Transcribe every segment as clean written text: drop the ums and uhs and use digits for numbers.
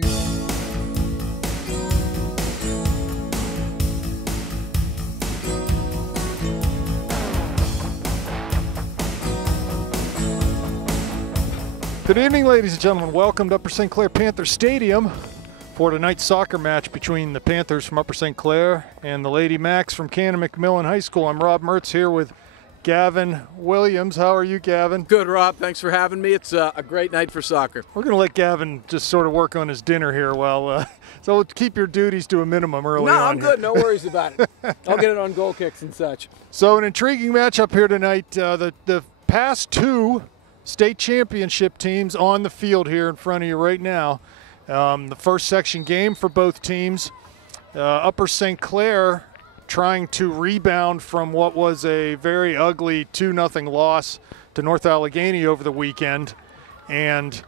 Good evening, ladies and gentlemen. Welcome to Upper St. Clair Panther Stadium for tonight's soccer match between the Panthers from Upper St. Clair and the Lady Macs from Canon-McMillan High School. I'm Rob Mertz here with Gavin Williams. How are you, Gavin? Good, Rob. Thanks for having me. It's a great night for soccer. We're going to let Gavin just sort of work on his dinner here so we'll keep your duties to a minimum early on. No, I'm good. No worries about it. I'll get it on goal kicks and such. So an intriguing matchup here tonight. The past two state championship teams on the field here in front of you right now. The first section game for both teams. Upper St. Clair trying to rebound from what was a very ugly 2-0 loss to North Allegheny over the weekend. And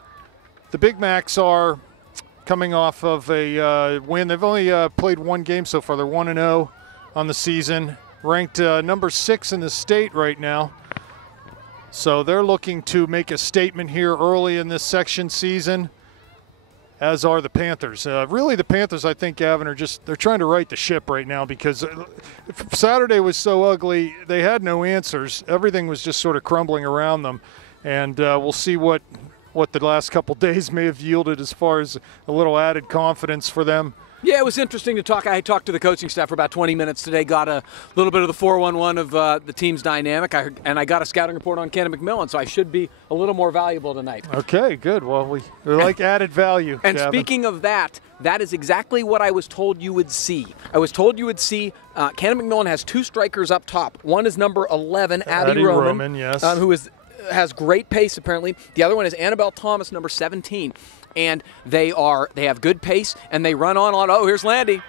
the Big Macs are coming off of a win. They've only played one game so far. They're 1-0 on the season, ranked number 6 in the state right now. So they're looking to make a statement here early in this section season, as are the Panthers. Really, the Panthers, I think, Gavin, they're trying to right the ship right now because Saturday was so ugly, they had no answers. Everything was just sort of crumbling around them. And we'll see what the last couple days may have yielded as far as a little added confidence for them. Yeah, it was interesting to talk. I talked to the coaching staff for about 20 minutes today, got a little bit of the 4-1-1 of the team's dynamic, and I got a scouting report on Canon-McMillan, so I should be a little more valuable tonight. Okay, good. Well, we like added value, And Gavin. Speaking of that is exactly what I was told you would see. I was told you would see Canon-McMillan has two strikers up top. One is number 11, Addie Roman, yes. Who has great pace, apparently. The other one is Annabelle Thomas, number 17. And they have good pace, and they run on. Oh, here's Landy.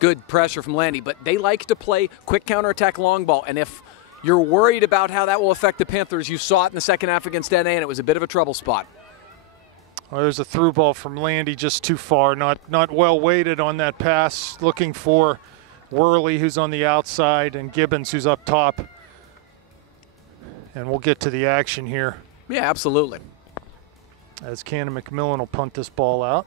Good pressure from Landy, but they like to play quick counterattack long ball. And if you're worried about how that will affect the Panthers, you saw it in the second half against NA, and it was a bit of a trouble spot. Well, there's a through ball from Landy, just too far, not well weighted on that pass, looking for Worley, who's on the outside, and Gibbons, who's up top. And we'll get to the action here. Yeah, absolutely. As Canon-McMillan will punt this ball out.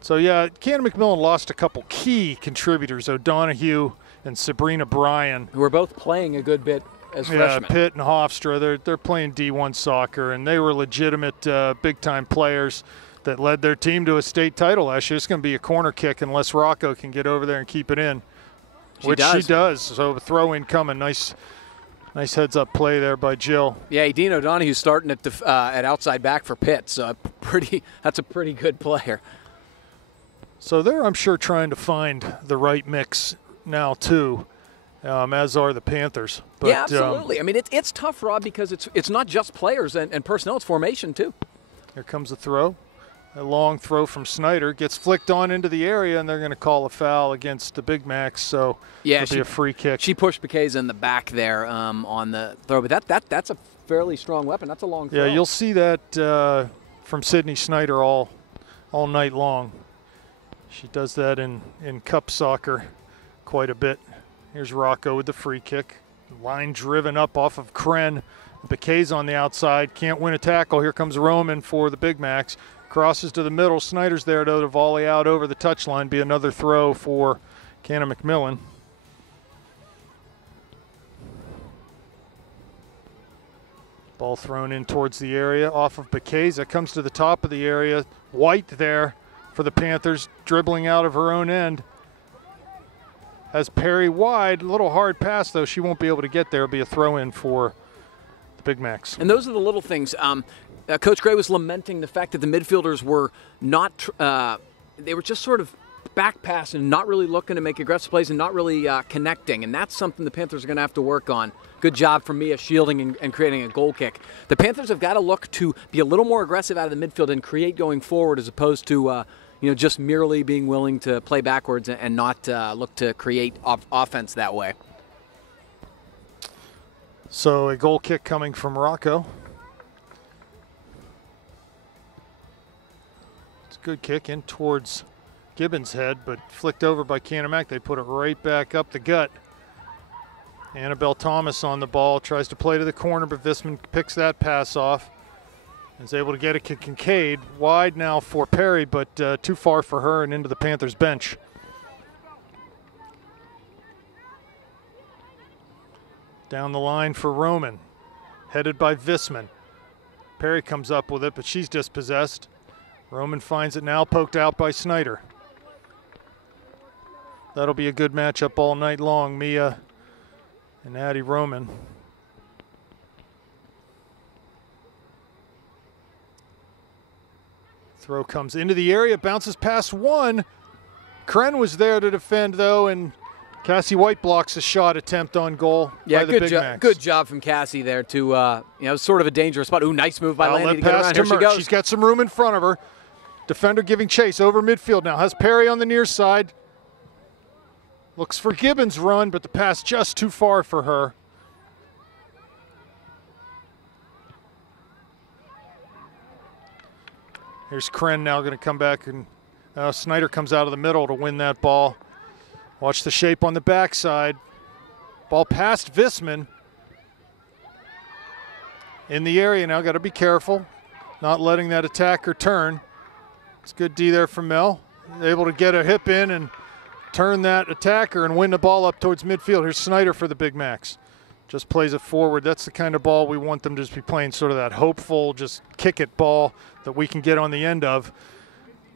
So, yeah, Canon-McMillan lost a couple key contributors, O'Donohue and Sabrina Bryan. Who are both playing a good bit as freshmen. Yeah, Pitt and Hofstra, they're playing D1 soccer, and they were legitimate big-time players that led their team to a state title last year. It's going to be a corner kick unless Rocco can get over there and keep it in, which she does. So, throw-in coming. Nice heads-up play there by Jill. Yeah, Dean O'Donoghue's starting at outside back for Pitt, so that's a pretty good player. So they're, I'm sure, trying to find the right mix now, too, as are the Panthers. But, yeah, absolutely. I mean, it's tough, Rob, because it's not just players and personnel, it's formation, too. Here comes the throw. A long throw from Snyder gets flicked on into the area, and they're going to call a foul against the Big Macs, so it'll be a free kick. She pushed Bacchese in the back there on the throw, but that's a fairly strong weapon. That's a long throw. Yeah, you'll see that from Sydney Snyder all night long. She does that in cup soccer quite a bit. Here's Rocco with the free kick. Line driven up off of Kren. Bacchese on the outside, can't win a tackle. Here comes Roman for the Big Macs. Crosses to the middle. Snyder's there to volley out over the touchline. Be another throw for Canon-McMillan. Ball thrown in towards the area off of Bacchese. Comes to the top of the area. White there for the Panthers, dribbling out of her own end. Has Perry wide. A little hard pass, though. She won't be able to get there. It'll be a throw in for the Big Macs. And those are the little things. Coach Gray was lamenting the fact that the midfielders were not they were just sort of back passing, not really looking to make aggressive plays and not really connecting. And that's something the Panthers are going to have to work on. Good job from Mia shielding and creating a goal kick. The Panthers have got to look to be a little more aggressive out of the midfield and create going forward as opposed to just merely being willing to play backwards and not look to create offense that way. So a goal kick coming from Rocco. It's a good kick in towards Gibbons' head, but flicked over by Canon-Mac. They put it right back up the gut. Annabelle Thomas on the ball, tries to play to the corner, but Visman picks that pass off. Is able to get it to Kincaid. Wide now for Perry, but too far for her and into the Panthers bench. Down the line for Roman, headed by Visman. Perry comes up with it, but she's dispossessed. Roman finds it now, poked out by Snyder. That'll be a good matchup all night long, Mia and Addie Roman. Throw comes into the area, bounces past one. Kren was there to defend, though, and Cassie White blocks a shot attempt on goal by the Big Macs. Good job from Cassie there to, sort of a dangerous spot. Ooh, nice move by Landy to get around. Here she goes. She's got some room in front of her. Defender giving chase over midfield now. Has Perry on the near side. Looks for Gibbons' run, but the pass just too far for her. Here's Kren now going to come back, and Snyder comes out of the middle to win that ball. Watch the shape on the backside. Ball past Visman. In the area now, got to be careful. Not letting that attacker turn. It's good D there from Mel. Able to get a hip in and turn that attacker and win the ball up towards midfield. Here's Snyder for the Big Macs. Just plays it forward. That's the kind of ball we want them to just be playing, sort of that hopeful, just kick it ball that we can get on the end of.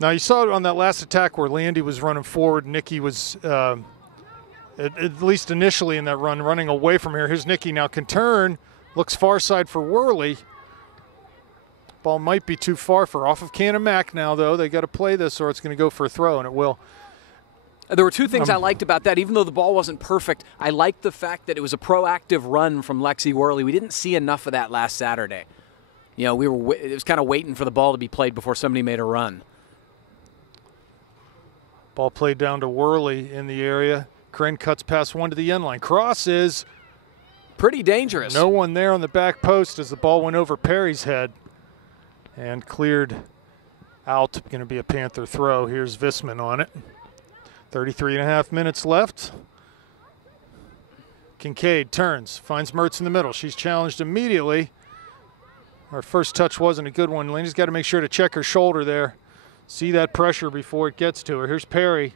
Now, you saw it on that last attack where Landy was running forward. Nikki was, at least initially in that run, running away from here. Here's Nikki now can turn. Looks far side for Worley. Ball might be too far for off of Canon-Mac now, though. They got to play this or it's going to go for a throw, and it will. There were two things I liked about that. Even though the ball wasn't perfect, I liked the fact that it was a proactive run from Lexi Worley. We didn't see enough of that last Saturday. It was kind of waiting for the ball to be played before somebody made a run. Ball played down to Worley in the area. Kren cuts past one to the end line. Cross is pretty dangerous. No one there on the back post as the ball went over Perry's head and cleared out. Going to be a Panther throw. Here's Visman on it. 33.5 minutes left. Kincaid turns, finds Mertz in the middle. She's challenged immediately. Her first touch wasn't a good one. Laney's got to make sure to check her shoulder there. See that pressure before it gets to her. Here's Perry.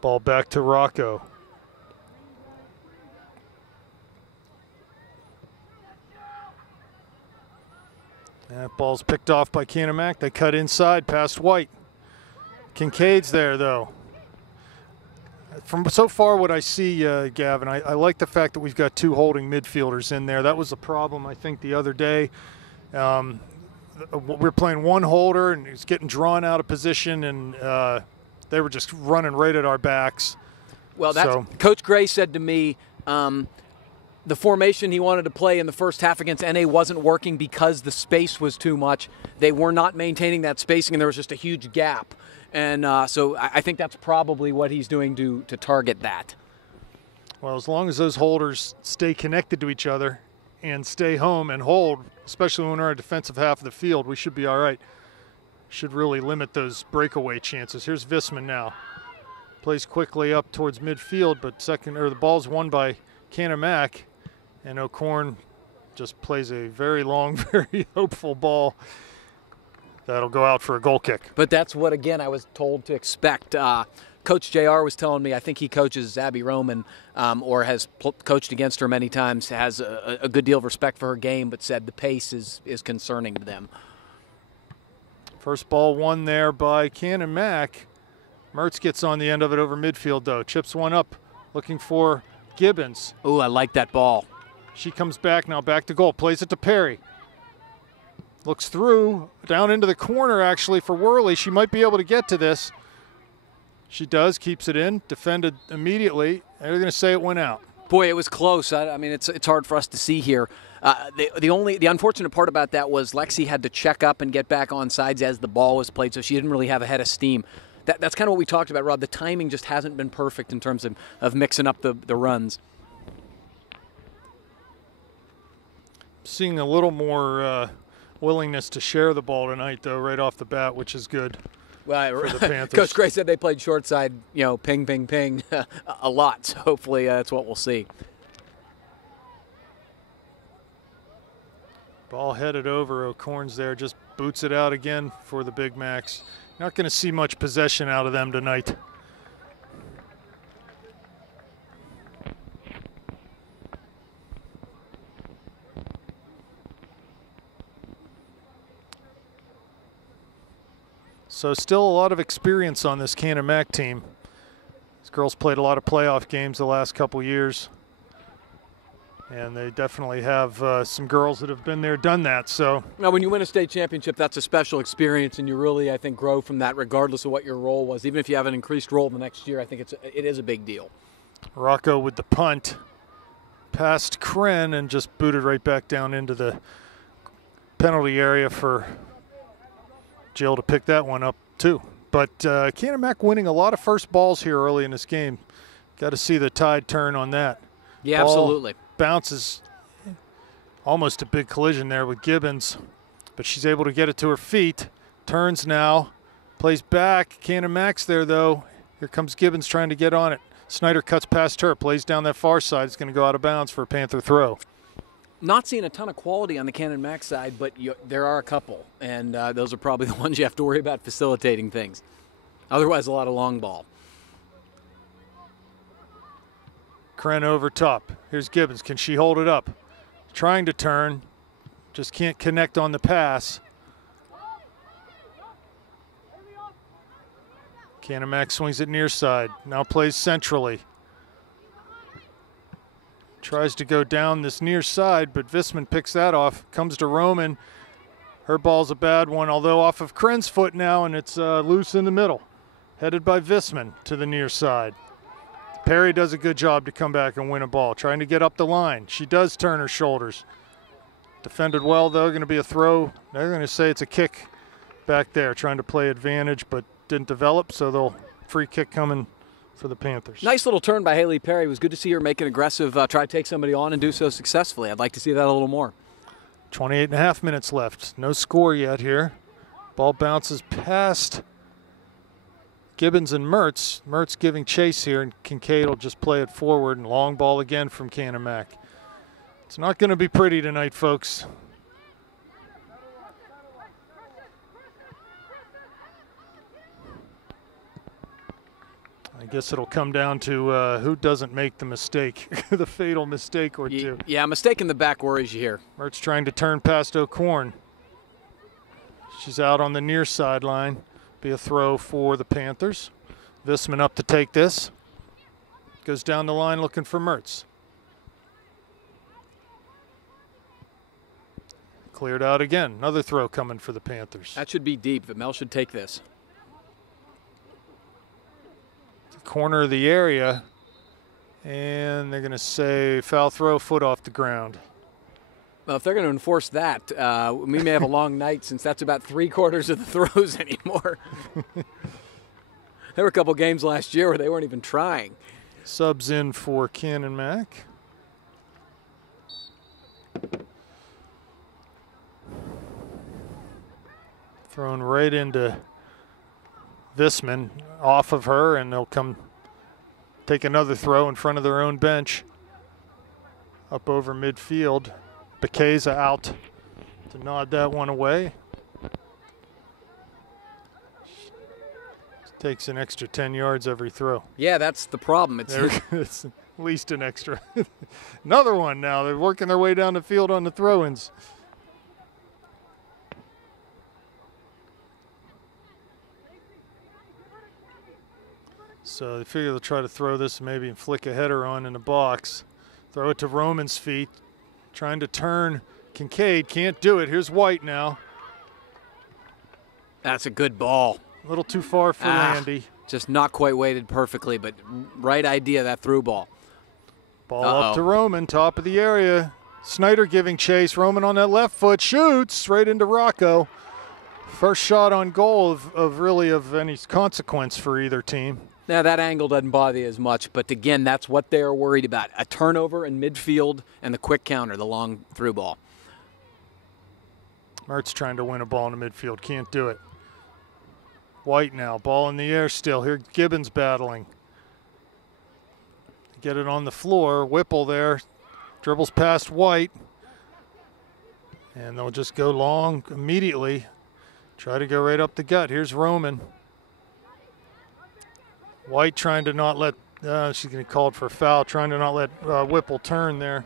Ball back to Rocco. That ball's picked off by Canon-Mac. They cut inside past White. Kincaid's there, though. From so far what I see, Gavin, I like the fact that we've got two holding midfielders in there. That was a problem, I think, the other day. We were playing one holder, and he was getting drawn out of position, and they were just running right at our backs. Well, Coach Gray said to me, the formation he wanted to play in the first half against NA wasn't working because the space was too much. They were not maintaining that spacing, and there was just a huge gap. And so I think that's probably what he's doing to target that. Well, as long as those holders stay connected to each other and stay home and hold, especially when we're in our defensive half of the field, we should be all right. Should really limit those breakaway chances. Here's Visman now. Plays quickly up towards midfield, but the ball's won by Canon-Mac. And O'Corn just plays a very long, very hopeful ball that'll go out for a goal kick. But that's what, again, I was told to expect. Coach JR was telling me, I think he coaches Abby Roman or has coached against her many times, has a good deal of respect for her game, but said the pace is concerning to them. First ball won there by Canon-Mac. Mertz gets on the end of it over midfield, though. Chips one up, looking for Gibbons. Ooh, I like that ball. She comes back now, back to goal, plays it to Perry. Looks through, down into the corner actually for Worley. She might be able to get to this. She does, keeps it in, defended immediately. They're going to say it went out. Boy, it was close. I mean, it's hard for us to see here. The unfortunate part about that was Lexi had to check up and get back on sides as the ball was played, so she didn't really have a head of steam. That's kind of what we talked about, Rob. The timing just hasn't been perfect in terms of mixing up the runs. Seeing a little more willingness to share the ball tonight, though, right off the bat, which is good. Well, for the Panthers. Coach Gray said they played short side, ping, ping, ping a lot. So hopefully that's what we'll see. Ball headed over. O'Corn's there, just boots it out again for the Big Macs. Not going to see much possession out of them tonight. So still a lot of experience on this Canon-Mac team. These girls played a lot of playoff games the last couple years. And they definitely have some girls that have been there, done that. So now, when you win a state championship, that's a special experience, and you really, I think, grow from that regardless of what your role was. Even if you have an increased role the next year, I think it is a big deal. Rocco with the punt. Past Kren and just booted right back down into the penalty area for Jill to pick that one up too. But Canon-Mac winning a lot of first balls here early in this game. Got to see the tide turn on that. Yeah, Ball absolutely. Bounces, almost a big collision there with Gibbons, but she's able to get it to her feet. Turns now, plays back. Canon-Mac's there though. Here comes Gibbons trying to get on it. Snyder cuts past her, plays down that far side. It's going to go out of bounds for a Panther throw. Not seeing a ton of quality on the Canon-Mac side, but there are a couple, and those are probably the ones you have to worry about facilitating things. Otherwise, a lot of long ball. Kren over top. Here's Gibbons. Can she hold it up? Trying to turn. Just can't connect on the pass. Canon-Mac swings it near side. Now plays centrally. Tries to go down this near side, but Visman picks that off. Comes to Roman. Her ball's a bad one, although off of Kren's foot now, and it's loose in the middle. Headed by Visman to the near side. Perry does a good job to come back and win a ball, trying to get up the line. She does turn her shoulders. Defended well, though. Going to be a throw. They're going to say it's a kick back there, trying to play advantage, but didn't develop, so they'll free kick coming for the Panthers. Nice little turn by Haley Perry. It was good to see her make an aggressive try to take somebody on and do so successfully. I'd like to see that a little more. 28.5 minutes left. No score yet here. Ball bounces past Gibbons and Mertz. Mertz giving chase here, and Kincaid will just play it forward, and long ball again from Canon-Mac. It's not going to be pretty tonight, folks. I guess it'll come down to who doesn't make the mistake, the fatal mistake or two. Yeah, mistake in the back worries you here. Mertz trying to turn past O'Corn. She's out on the near sideline. Be a throw for the Panthers. Visman up to take this. Goes down the line looking for Mertz. Cleared out again. Another throw coming for the Panthers. That should be deep, but Mel should take this. Corner of the area, and they're going to say foul throw, foot off the ground. Well, if they're going to enforce that, we may have a long night, since that's about 3/4 of the throws anymore. There were a couple games last year where they weren't even trying. Subs in for Canon-Mac. Thrown right into Visman, off of her, and they'll come take another throw in front of their own bench. Up over midfield. Bekeza out to nod that one away. Takes an extra 10 yards every throw. Yeah, that's the problem. It's at least an extra. Another one now. They're working their way down the field on the throw-ins. So they figure they'll try to throw this maybe and flick a header on in the box. Throw it to Roman's feet. Trying to turn Kincaid. Can't do it. Here's White now. That's a good ball. A little too far for Randy. Just not quite weighted perfectly, but right idea, that through ball. Ball up to Roman, top of the area. Snyder giving chase. Roman on that left foot. Shoots right into Rocco. First shot on goal of any consequence for either team. Now, that angle doesn't bother you as much, but again, that's what they're worried about. A turnover in midfield and the quick counter, the long through ball. Mertz trying to win a ball in the midfield. Can't do it. White now, ball in the air still. Here Gibbons battling. Get it on the floor. Whipple there. Dribbles past White. And they'll just go long immediately. Try to go right up the gut. Here's Roman. White trying to not let, she's going to call it for a foul, trying to not let Whipple turn there.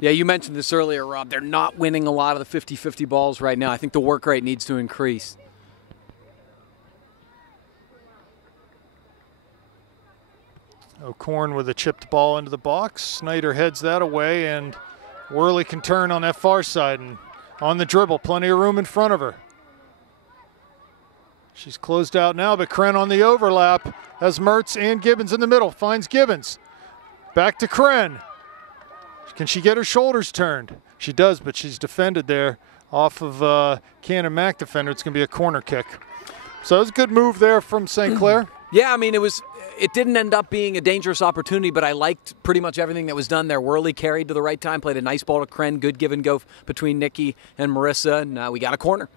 Yeah, you mentioned this earlier, Rob. They're not winning a lot of the 50-50 balls right now. I think the work rate needs to increase. O'Korn with a chipped ball into the box. Snyder heads that away, and Worley can turn on that far side and on the dribble. Plenty of room in front of her. She's closed out now, but Kren on the overlap has Mertz and Gibbons in the middle. Finds Gibbons. Back to Kren. Can she get her shoulders turned? She does, but she's defended there off of Canon-Mac defender. It's going to be a corner kick. So it was a good move there from St. Clair. Yeah, I mean, it didn't end up being a dangerous opportunity, but I liked pretty much everything that was done there. Worley carried to the right time, played a nice ball to Kren, good give and go between Nikki and Marissa, and we got a corner.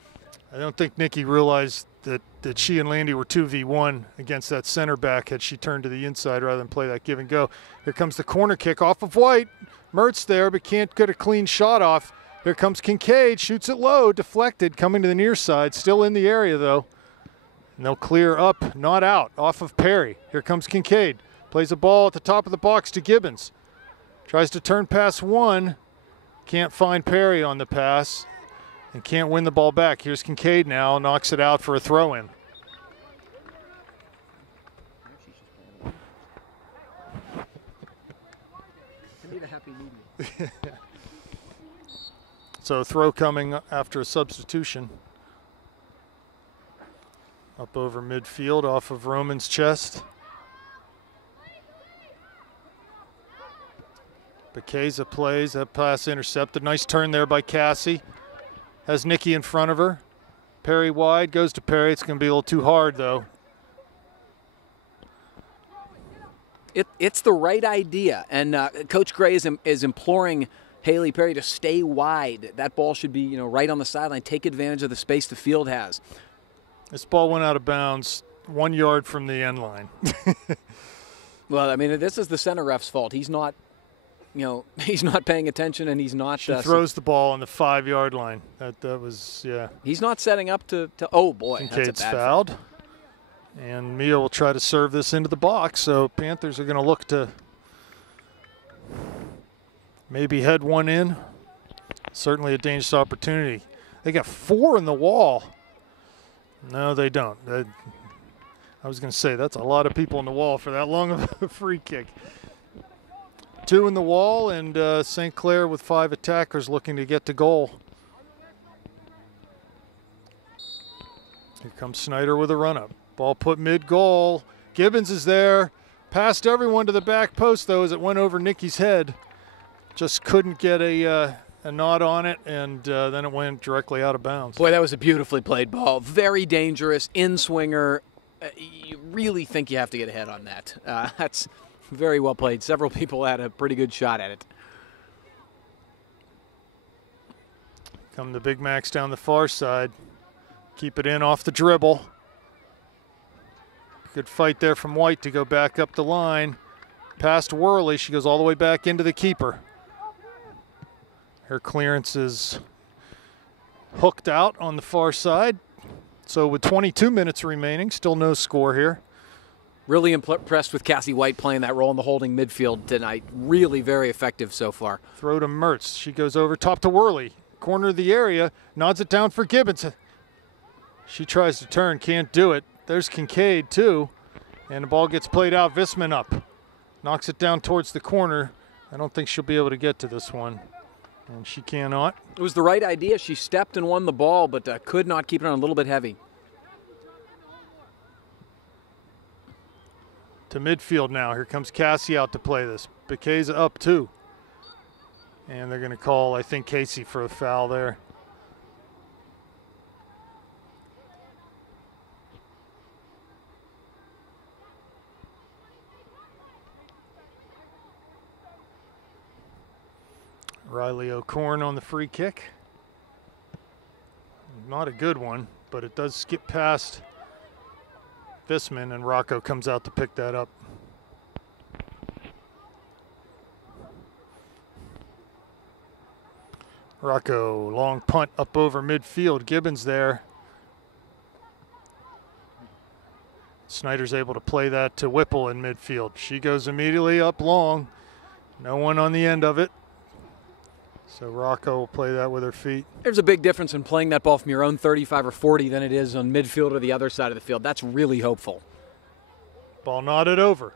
I don't think Nikki realized that she and Landy were 2v1 against that center back had she turned to the inside rather than play that give and go. Here comes the corner kick off of White. Mertz there, but can't get a clean shot off. Here comes Kincaid, shoots it low, deflected, coming to the near side, still in the area though. And they'll clear up, not out, off of Perry. Here comes Kincaid, plays a ball at the top of the box to Gibbons. Tries to turn past one, can't find Perry on the pass, and can't win the ball back. Here's Kincaid now, knocks it out for a throw-in. So throw coming after a substitution. Up over midfield off of Roman's chest. Bekeza plays, that pass intercepted. Nice turn there by Cassie. Has Nikki in front of her. Perry wide, goes to Perry. It's going to be a little too hard though. It's the right idea, and Coach Gray is imploring Haley Perry to stay wide. That ball should be right on the sideline. Take advantage of the space the field has. This ball went out of bounds 1 yard from the end line. Well, I mean, this is the center ref's fault. He's not, he's not paying attention, and he's not. She throws the ball on the 5 yard line. That was, yeah. He's not setting up to oh boy, Kincaid's that's a bad fouled. foul. And Mia will try to serve this into the box, so Panthers are going to look to maybe head one in. Certainly a dangerous opportunity. They got 4 in the wall. No, they don't. I was going to say, that's a lot of people in the wall for that long of a free kick. 2 in the wall, and St. Clair with 5 attackers looking to get to goal. Here comes Snyder with a run-up. Ball put mid-goal. Gibbons is there. Passed everyone to the back post, though, as it went over Nikki's head. Just couldn't get a nod on it, and then it went directly out of bounds. Boy, that was a beautifully played ball. Very dangerous, in-swinger. You really think you have to get ahead on that. That's very well played. Several people had a pretty good shot at it. Come the Big Macs down the far side. Keep it in off the dribble. Good fight there from White to go back up the line. Past Worley, she goes all the way back into the keeper. Her clearance is hooked out on the far side. So with 22 minutes remaining, still no score here. Really impressed with Cassie White playing that role in the holding midfield tonight. Really very effective so far. Throw to Mertz. She goes over top to Worley. Corner of the area, nods it down for Gibbons. She tries to turn, can't do it. There's Kincaid too, and the ball gets played out. Visman up, knocks it down towards the corner. I don't think she'll be able to get to this one, and she cannot. It was the right idea. She stepped and won the ball, but could not keep it on a little bit heavy. To midfield now. Here comes Cassie out to play this. Bekeza up too, and they're going to call, I think, Casey for a foul there. Riley O'Korn on the free kick. not a good one, but it does skip past Visman, and Rocco comes out to pick that up. Rocco, long punt up over midfield. Gibbons there. Snyder's able to play that to Whipple in midfield. She goes immediately up long. No one on the end of it. So Rocco will play that with her feet. There's a big difference in playing that ball from your own 35 or 40 than it is on midfield or the other side of the field. That's really hopeful. Ball nodded over.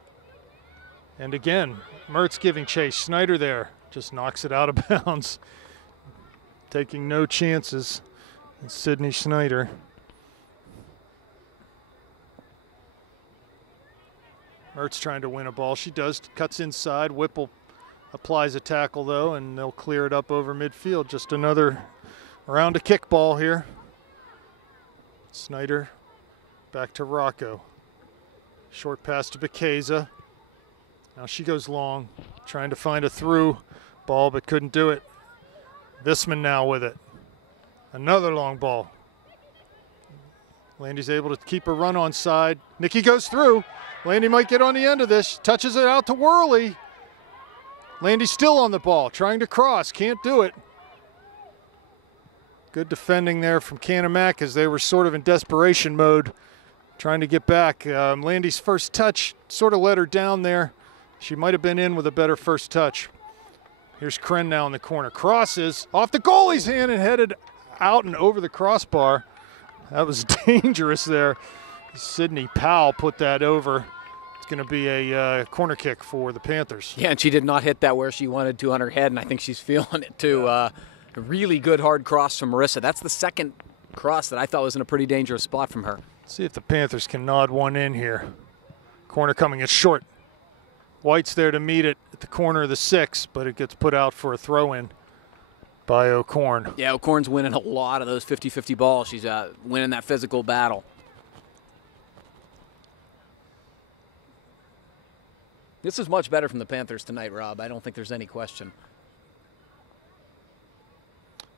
And again, Mertz giving chase. Snyder there just knocks it out of bounds. Taking no chances. And Sydney Snyder. Mertz trying to win a ball. She does. Cuts inside. Whipple applies a tackle, though, and they'll clear it up over midfield. Just another round of kickball here. Snyder back to Rocco. Short pass to Bekeza. Now she goes long, trying to find a through ball, but couldn't do it. Visman now with it. Another long ball. Landy's able to keep her run on side. Nikki goes through. Landy might get on the end of this. Touches it out to Worley. Landy's still on the ball, trying to cross. Can't do it. Good defending there from Canon-Mac as they were sort of in desperation mode, trying to get back. Landy's first touch sort of let her down there. She might have been in with a better first touch. Here's Kren now in the corner. Crosses off the goalie's hand and headed out and over the crossbar. That was dangerous there. Sydney Powell put that over. It's going to be a corner kick for the Panthers. Yeah, and she did not hit that where she wanted to on her head, and I think she's feeling it too. A really good hard cross from Marissa. That's the second cross that I thought was in a pretty dangerous spot from her. Let's see if the Panthers can nod one in here. Corner coming, it's short. White's there to meet it at the corner of the 6, but it gets put out for a throw-in by O'Korn. Yeah, O'Korn's winning a lot of those 50-50 balls. She's winning that physical battle. This is much better from the Panthers tonight, Rob. I don't think there's any question.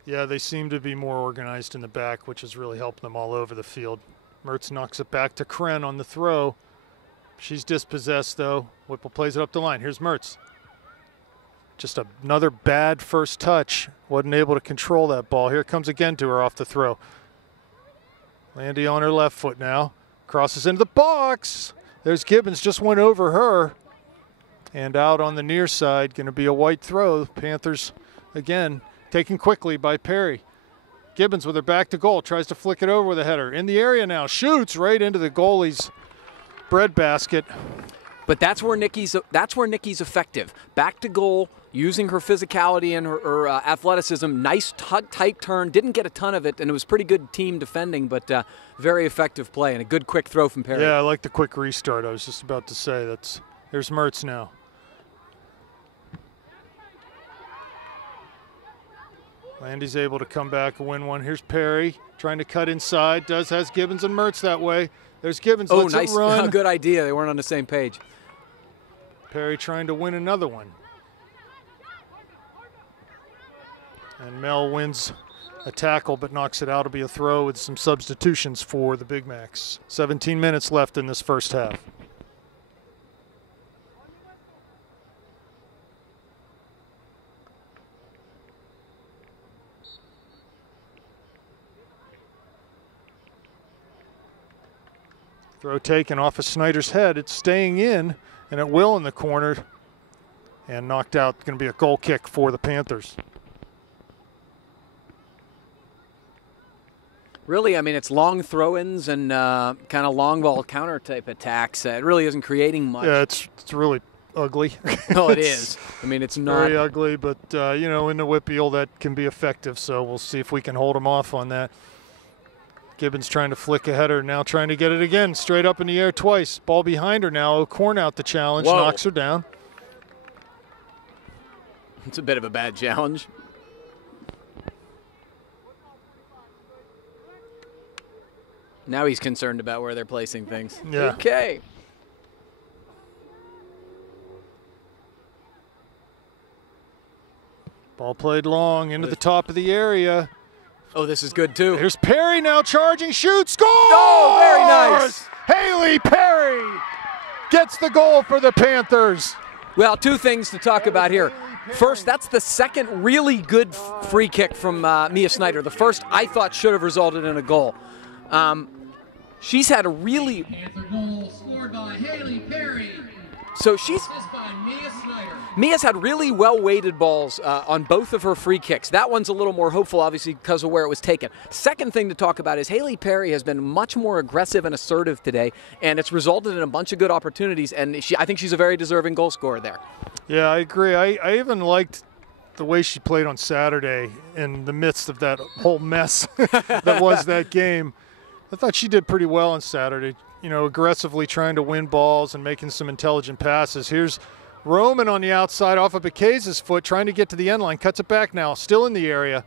Yeah, they seem to be more organized in the back, which has really helped them all over the field. Mertz knocks it back to Kren on the throw. She's dispossessed, though. Whipple plays it up the line. Here's Mertz. Just another bad first touch. Wasn't able to control that ball. Here it comes again to her off the throw. Landy on her left foot now. Crosses into the box. There's Gibbons. Just went over her. And out on the near side, going to be a White throw. Panthers, again, taken quickly by Perry. Gibbons with her back to goal. Tries to flick it over with a header. In the area now. Shoots right into the goalie's breadbasket. But that's where Nikki's effective. Back to goal, using her physicality and her athleticism. Nice tight turn. Didn't get a ton of it, and it was pretty good team defending, but very effective play and a good quick throw from Perry. Yeah, I like the quick restart. I was just about to say that's. Here's Mertz now. Landy's able to come back and win one. Here's Perry trying to cut inside. Has Gibbons and Mertz that way. There's Gibbons. Oh, lets nice. It run. Good idea. They weren't on the same page. Perry trying to win another one. And Mel wins a tackle but knocks it out. It'll be a throw with some substitutions for the Big Macs. 17 minutes left in this first half. Throw taken off of Snyder's head. It's staying in, and it will in the corner. And knocked out. Going to be a goal kick for the Panthers. Really, I mean, it's long throw-ins and kind of long ball counter type attacks. It really isn't creating much. Yeah, it's really ugly. No, it is. I mean, it's not. Very ugly, but, you know, in the whippeal that can be effective. So we'll see if we can hold them off on that. Gibbons trying to flick a header, now trying to get it again, straight up in the air twice. Ball behind her now. O'Korn out the challenge, Whoa. Knocks her down. It's a bit of a bad challenge. Now he's concerned about where they're placing things. Yeah. Okay. Ball played long into the top of the area. Oh, this is good too. Here's Perry now charging, shoots, scores! Oh, very nice. Haley Perry gets the goal for the Panthers. Well, two things to talk about here. First, that's the second really good free kick from Mia Snyder. The first I thought should have resulted in a goal. She's had a really... Panther goal scored by Haley Perry. So she's... Assist by Mia Snyder. Mia's had really well-weighted balls on both of her free kicks. That one's a little more hopeful, obviously, because of where it was taken. Second thing to talk about is Haley Perry has been much more aggressive and assertive today, and it's resulted in a bunch of good opportunities, and I think she's a very deserving goal scorer there. Yeah, I agree. I even liked the way she played on Saturday in the midst of that whole mess that was that game. I thought she did pretty well on Saturday, aggressively trying to win balls and making some intelligent passes. Here's Roman on the outside off of Becase's foot, trying to get to the end line. Cuts it back now, still in the area.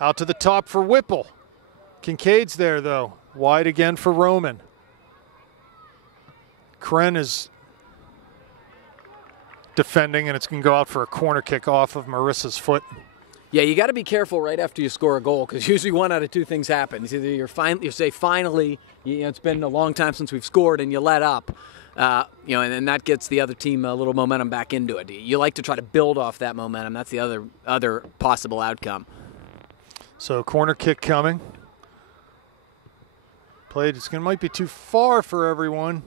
Out to the top for Whipple. Kincaid's there, though. Wide again for Roman. Kren is defending, and it's going to go out for a corner kick off of Marissa's foot. Yeah, you got to be careful right after you score a goal, because usually one out of two things happen. It's either you say finally, it's been a long time since we've scored, and you let up, and then that gets the other team a little momentum back into it. You like to try to build off that momentum. That's the other possible outcome. So corner kick coming. Played. Might be too far for everyone.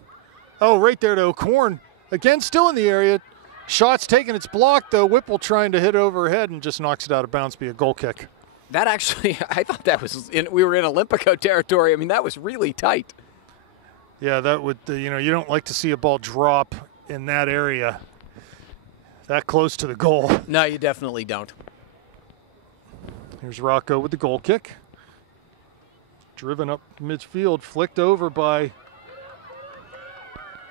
Oh, right there to O'Korn. Again, still in the area. Shot's taken, it's blocked though. Whipple trying to hit overhead and just knocks it out of bounds, be a goal kick. That actually, I thought that was, we were in Olympico territory. I mean, that was really tight. Yeah, that would, you don't like to see a ball drop in that area that close to the goal. No, you definitely don't. Here's Rocco with the goal kick. Driven up midfield, flicked over by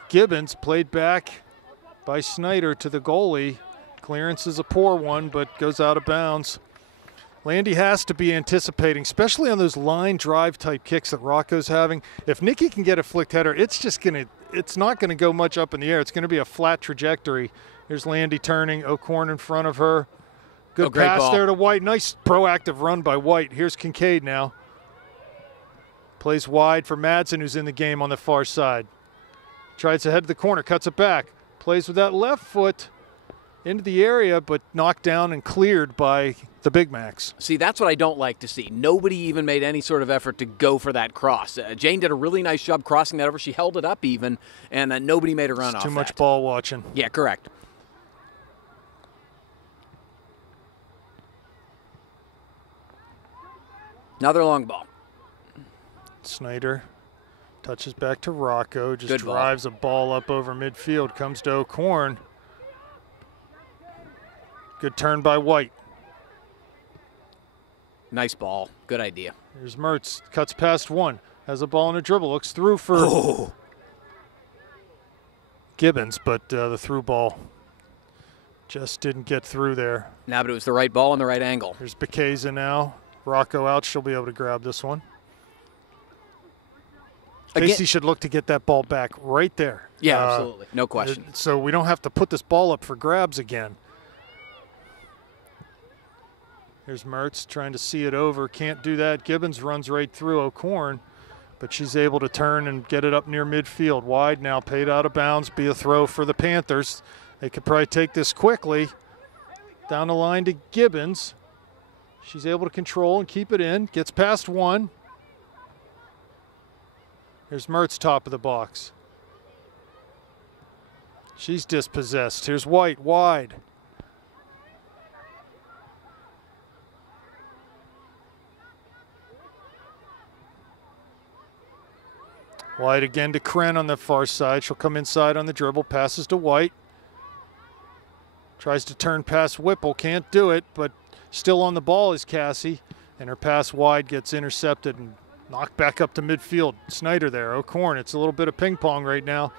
Gibbons, played back by Snyder to the goalie. Clearance is a poor one, but goes out of bounds. Landy has to be anticipating, especially on those line drive type kicks that Rocco's having. If Nikki can get a flicked header, it's not gonna go much up in the air. It's gonna be a flat trajectory. Here's Landy turning, O'Korn in front of her. Good pass ball there to White. Nice proactive run by White. Here's Kincaid now. Plays wide for Madsen, who's in the game on the far side. Tries to head to the corner, cuts it back. Plays with that left foot into the area, but knocked down and cleared by the Big Macs. See, that's what I don't like to see. Nobody even made any sort of effort to go for that cross. Jane did a really nice job crossing that over. She held it up even, and nobody made a run off that. Too much ball watching. Yeah, correct. Another long ball. Snyder touches back to Rocco, just Good drives a ball up over midfield, comes to O'Korn. Good turn by White. Nice ball. Good idea. Here's Mertz, cuts past one, has a ball in a dribble, looks through for Gibbons, but the through ball just didn't get through there. Now, but it was the right ball and the right angle. Here's Becasa now. Rocco out, she'll be able to grab this one. Casey should look to get that ball back right there. Yeah, absolutely. No question. So we don't have to put this ball up for grabs again. Here's Mertz trying to see it over. Can't do that. Gibbons runs right through O'Korn, but she's able to turn and get it up near midfield. Wide now, paid out of bounds. Be a throw for the Panthers. They could probably take this quickly. Down the line to Gibbons. She's able to control and keep it in. Gets past one. Here's Mertz, top of the box. She's dispossessed. Here's White, wide. White again to Kren on the far side. She'll come inside on the dribble, passes to White. Tries to turn past Whipple, can't do it, but still on the ball is Cassie. And her pass wide gets intercepted and knocked back up to midfield. Snyder there, O'Korn. It's a little bit of ping pong right now.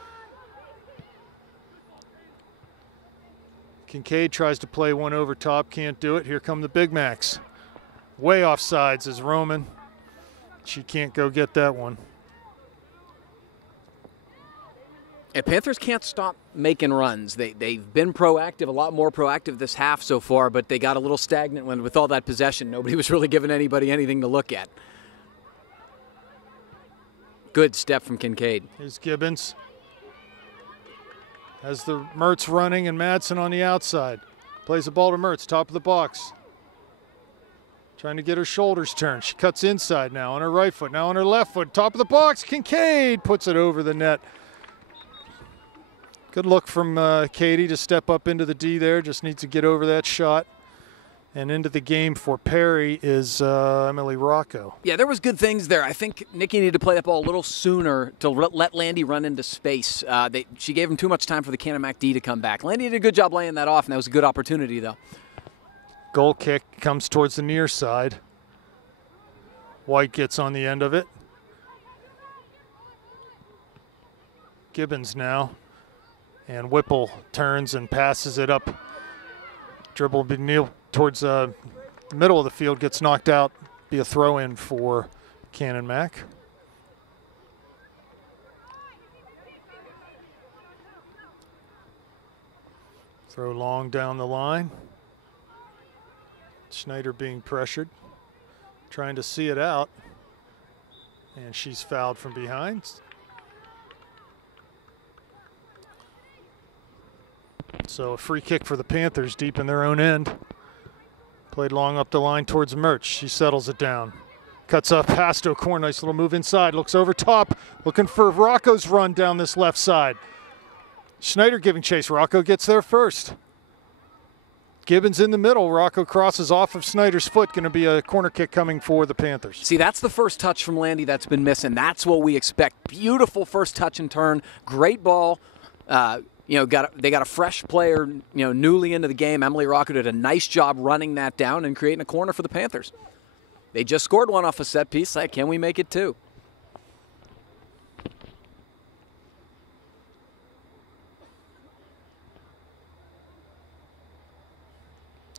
Kincaid tries to play one over top, can't do it. Here come the Big Macs. Way off sides is Roman. She can't go get that one. Yeah, Panthers can't stop making runs. They've been proactive, a lot more proactive this half so far, but they got a little stagnant when with all that possession. Nobody was really giving anybody anything to look at. Good step from Kincaid. Here's Gibbons. Has the Mertz running and Madsen on the outside. Plays the ball to Mertz, top of the box. Trying to get her shoulders turned. She cuts inside now on her right foot, now on her left foot. Top of the box, Kincaid puts it over the net. Good look from Katie to step up into the D there. Just needs to get over that shot. And into the game for Perry is Emily Rocco. Yeah, there was good things there. I think Nikki needed to play that ball a little sooner to let Landy run into space. She gave him too much time for the Canon-McMillan D to come back. Landy did a good job laying that off, and that was a good opportunity, though. Goal kick comes towards the near side. White gets on the end of it. Gibbons now. And Whipple turns and passes it up. Dribble Neal towards the middle of the field, gets knocked out. Be a throw-in for Canon-Mac. Throw long down the line. Schneider being pressured, trying to see it out. And she's fouled from behind. So a free kick for the Panthers deep in their own end. Played long up the line towards Mertz. She settles it down. Cuts up past O'Corn. Nice little move inside. Looks over top. Looking for Rocco's run down this left side. Schneider giving chase. Rocco gets there first. Gibbons in the middle. Rocco crosses off of Snyder's foot. Going to be a corner kick coming for the Panthers. See, that's the first touch from Landy that's been missing. That's what we expect. Beautiful first touch and turn. Great ball. They got a fresh player, newly into the game. Emily Rocco did a nice job running that down and creating a corner for the Panthers. They just scored one off a set piece. Can we make it two?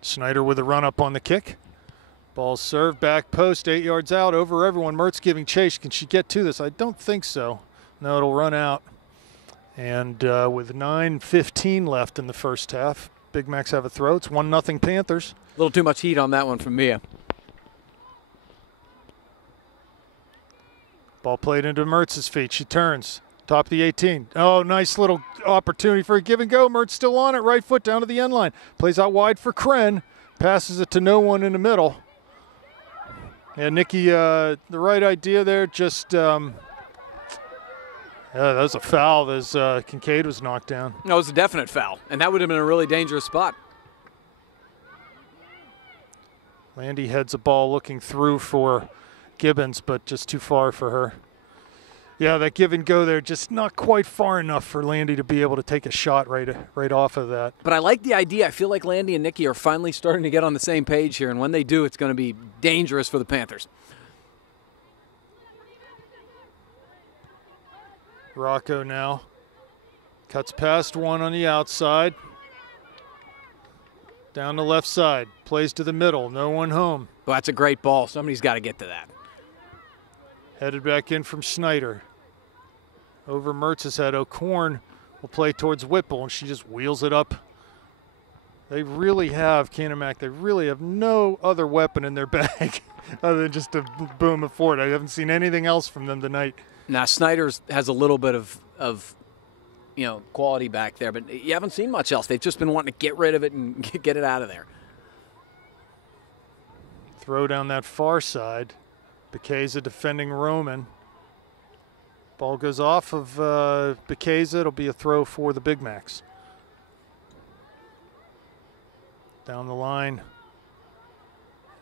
Schneider with a run up on the kick. Ball served, back post, 8 yards out, over everyone. Mertz giving chase. Can she get to this? I don't think so. No, it'll run out. And with 9:15 left in the first half, Big Macs have a throw. It's 1-0 Panthers. A little too much heat on that one from Mia. Ball played into Mertz's feet. She turns. Top of the 18. Oh, nice little opportunity for a give and go. Mertz still on it. Right foot down to the end line. Plays out wide for Kren. Passes it to no one in the middle. Yeah, Nikki, the right idea there. Just, yeah, that was a foul as Kincaid was knocked down. No, it was a definite foul, and that would have been a really dangerous spot. Landy heads a ball looking through for Gibbons, but just too far for her. Yeah, that give and go there, just not quite far enough for Landy to be able to take a shot right off of that. But I like the idea. I feel like Landy and Nikki are finally starting to get on the same page here, and when they do, it's going to be dangerous for the Panthers. Rocco now cuts past one on the outside. Down the left side, plays to the middle, no one home. Well, that's a great ball. Somebody's got to get to that. Headed back in from Schneider. Over Mertz's head. O'Corn will play towards Whipple, and she just wheels it up. They really have, Canon-Mac, they really have no other weapon in their bag other than just to boom it forward. I haven't seen anything else from them tonight. Now, Snyder's has a little bit of quality back there, but you haven't seen much else. They've just been wanting to get rid of it and get it out of there. Throw down that far side. Bekeza defending Roman. Ball goes off of Bekeza. It'll be a throw for the Big Macs. Down the line.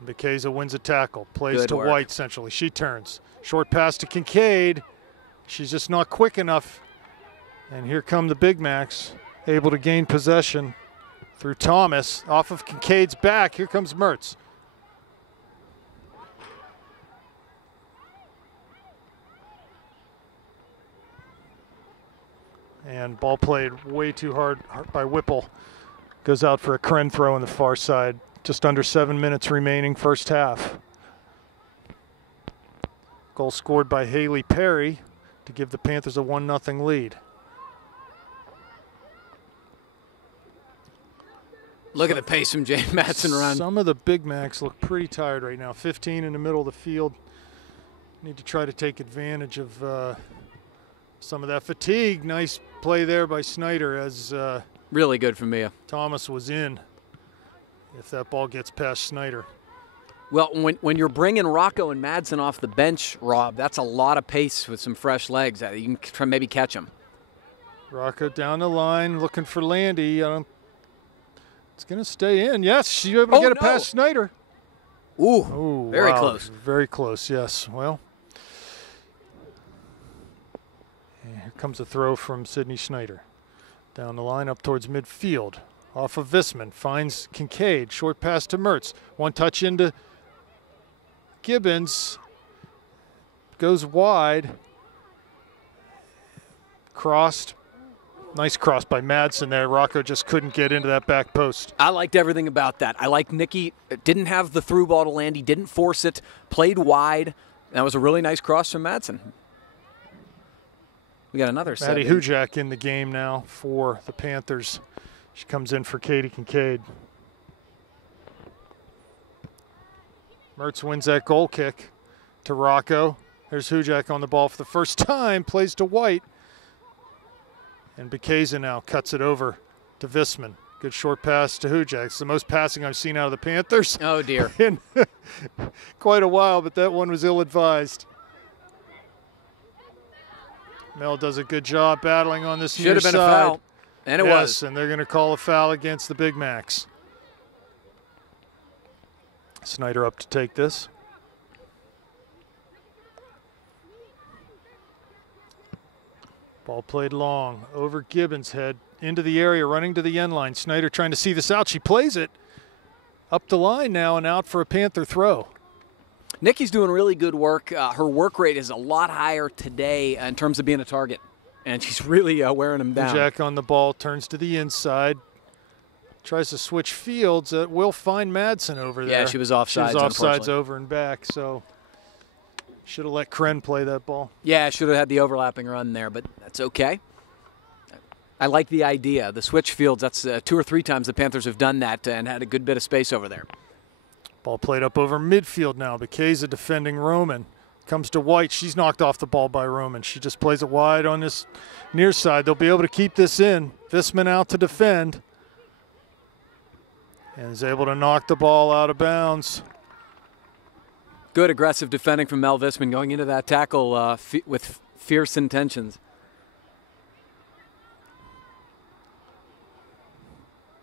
Bekeza wins a tackle. Plays Good to work. White centrally. She turns. Short pass to Kincaid. She's just not quick enough. And here come the Big Macs, able to gain possession through Thomas. Off of Kincaid's back. Here comes Mertz. And ball played way too hard by Whipple. Goes out for a Kren throw on the far side. Just under 7 minutes remaining first half. Goal scored by Haley Perry to give the Panthers a 1-0 lead. Look at the pace from Jane Madsen run. Some of the Big Macs look pretty tired right now. 15 in the middle of the field. Need to try to take advantage of some of that fatigue. Nice play there by Snyder as really good for Mia. Thomas was in. If that ball gets past Snyder. Well, when you're bringing Rocco and Madsen off the bench, Rob, that's a lot of pace with some fresh legs. You can try maybe catch them. Rocco down the line looking for Landy. It's going to stay in. Yes, she's able to get it past Snyder. Ooh, very close. Very close, yes. Well, here comes a throw from Sydney Snyder. Down the line up towards midfield. Off of Visman. Finds Kincaid. Short pass to Mertz. One touch into Gibbons. Goes wide. Crossed. Nice cross by Madsen there. Rocco just couldn't get into that back post. I liked everything about that. I liked Nikki. Didn't have the through ball to Landy. Didn't force it. Played wide. That was a really nice cross from Madsen. We got another set. Maddie Hujak in the game now for the Panthers. She comes in for Katie Kincaid. Mertz wins that goal kick to Rocco. There's Hujak on the ball for the first time. Plays to White. And Bekeza now cuts it over to Visman. Good short pass to Hujak. It's the most passing I've seen out of the Panthers. Oh, dear. In quite a while, but that one was ill-advised. Mel does a good job battling on this near side. Should have been a foul, and it was. Yes, and they're going to call a foul against the Big Macs. Snyder up to take this. Ball played long, over Gibbons' head, into the area, running to the end line. Snyder trying to see this out. She plays it up the line now and out for a Panther throw. Nikki's doing really good work. Her work rate is a lot higher today in terms of being a target, and she's really wearing them down. Jack on the ball, turns to the inside, tries to switch fields. Will find Madsen over there. Yeah, she was offsides. She was offsides over and back, so should have let Kren play that ball. Yeah, should have had the overlapping run there, but that's okay. I like the idea. The switch fields, that's 2 or 3 times the Panthers have done that and had a good bit of space over there. Ball played up over midfield now. Bekeza defending Roman. Comes to White. She's knocked off the ball by Roman. She just plays it wide on this near side. They'll be able to keep this in. Visman out to defend. And is able to knock the ball out of bounds. Good aggressive defending from Mel Visman going into that tackle with fierce intentions.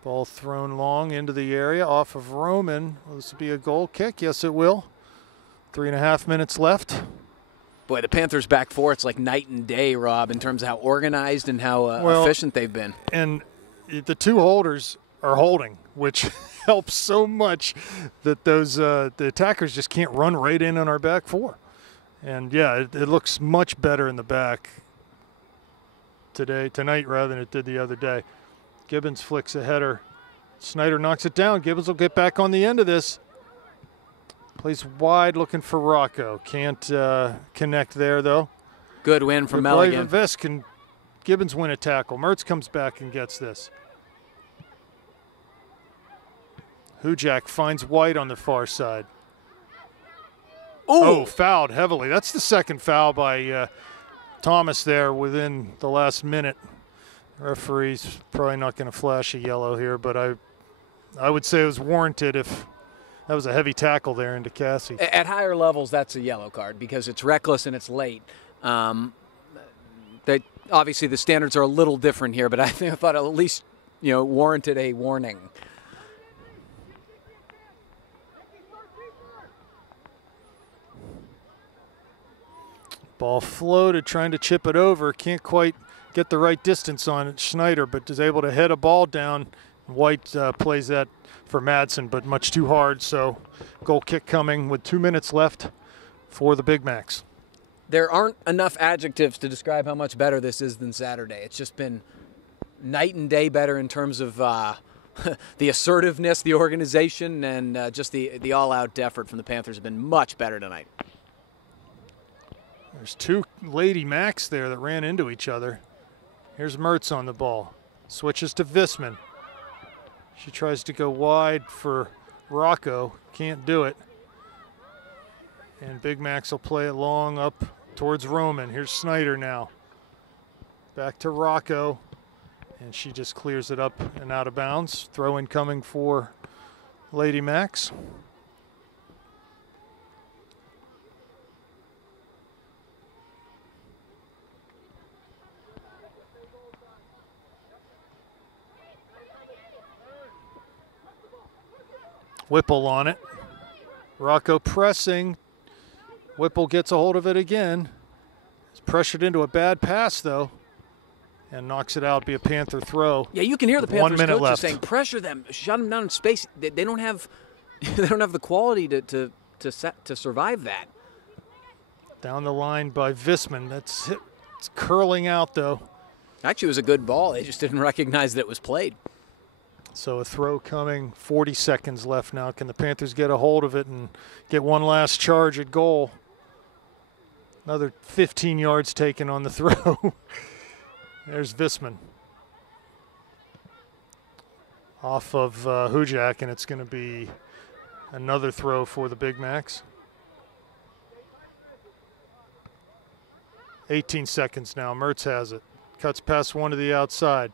Ball thrown long into the area off of Roman. Will this be a goal kick? Yes, it will. 3.5 minutes left. Boy, the Panthers back four, it's like night and day, Rob, in terms of how organized and how efficient they've been. And the two holders are holding, which helps so much that those the attackers just can't run right in on our back four. And yeah, it looks much better in the back tonight rather than it did the other day. Gibbons flicks a header. Snyder knocks it down. Gibbons will get back on the end of this. Plays wide looking for Rocco. Can't connect there though. Good win from Mel again. Can Gibbons win a tackle. Mertz comes back and gets this. Hujak finds White on the far side. Ooh. Oh, fouled heavily. That's the second foul by Thomas there within the last minute. Referee's probably not going to flash a yellow here, but I would say it was warranted if that was a heavy tackle there into Cassie. At higher levels, that's a yellow card because it's reckless and it's late. Obviously the standards are a little different here, but I thought at least warranted a warning. Ball floated, trying to chip it over. Can't quite get the right distance on it, Schneider, but is able to head a ball down. White plays that for Madsen, but much too hard, so goal kick coming with 2 minutes left for the Big Macs. There aren't enough adjectives to describe how much better this is than Saturday. It's just been night and day better in terms of the assertiveness, the organization, and just the all-out effort from the Panthers have been much better tonight. There's two Lady Macs there that ran into each other. Here's Mertz on the ball. Switches to Visman. She tries to go wide for Rocco. Can't do it. And Big Max will play it long up towards Roman. Here's Snyder now. Back to Rocco. And she just clears it up and out of bounds. Throw incoming for Lady Max. Whipple on it. Rocco pressing. Whipple gets a hold of it again. It's pressured into a bad pass, though, and knocks it out. Be a Panther throw. Yeah, you can hear the With 1 Panthers minute coaches left. saying, pressure them, shut them down in space. They don't have, they don't have the quality to survive that. Down the line by Visman. That's hit. It's curling out, though. Actually, it was a good ball. They just didn't recognize that it was played. So a throw coming, 40 seconds left now. Can the Panthers get a hold of it and get one last charge at goal? Another 15 yards taken on the throw. There's Visman. Off of Hujak, and it's going to be another throw for the Big Macs. 18 seconds now. Mertz has it. Cuts past one to the outside.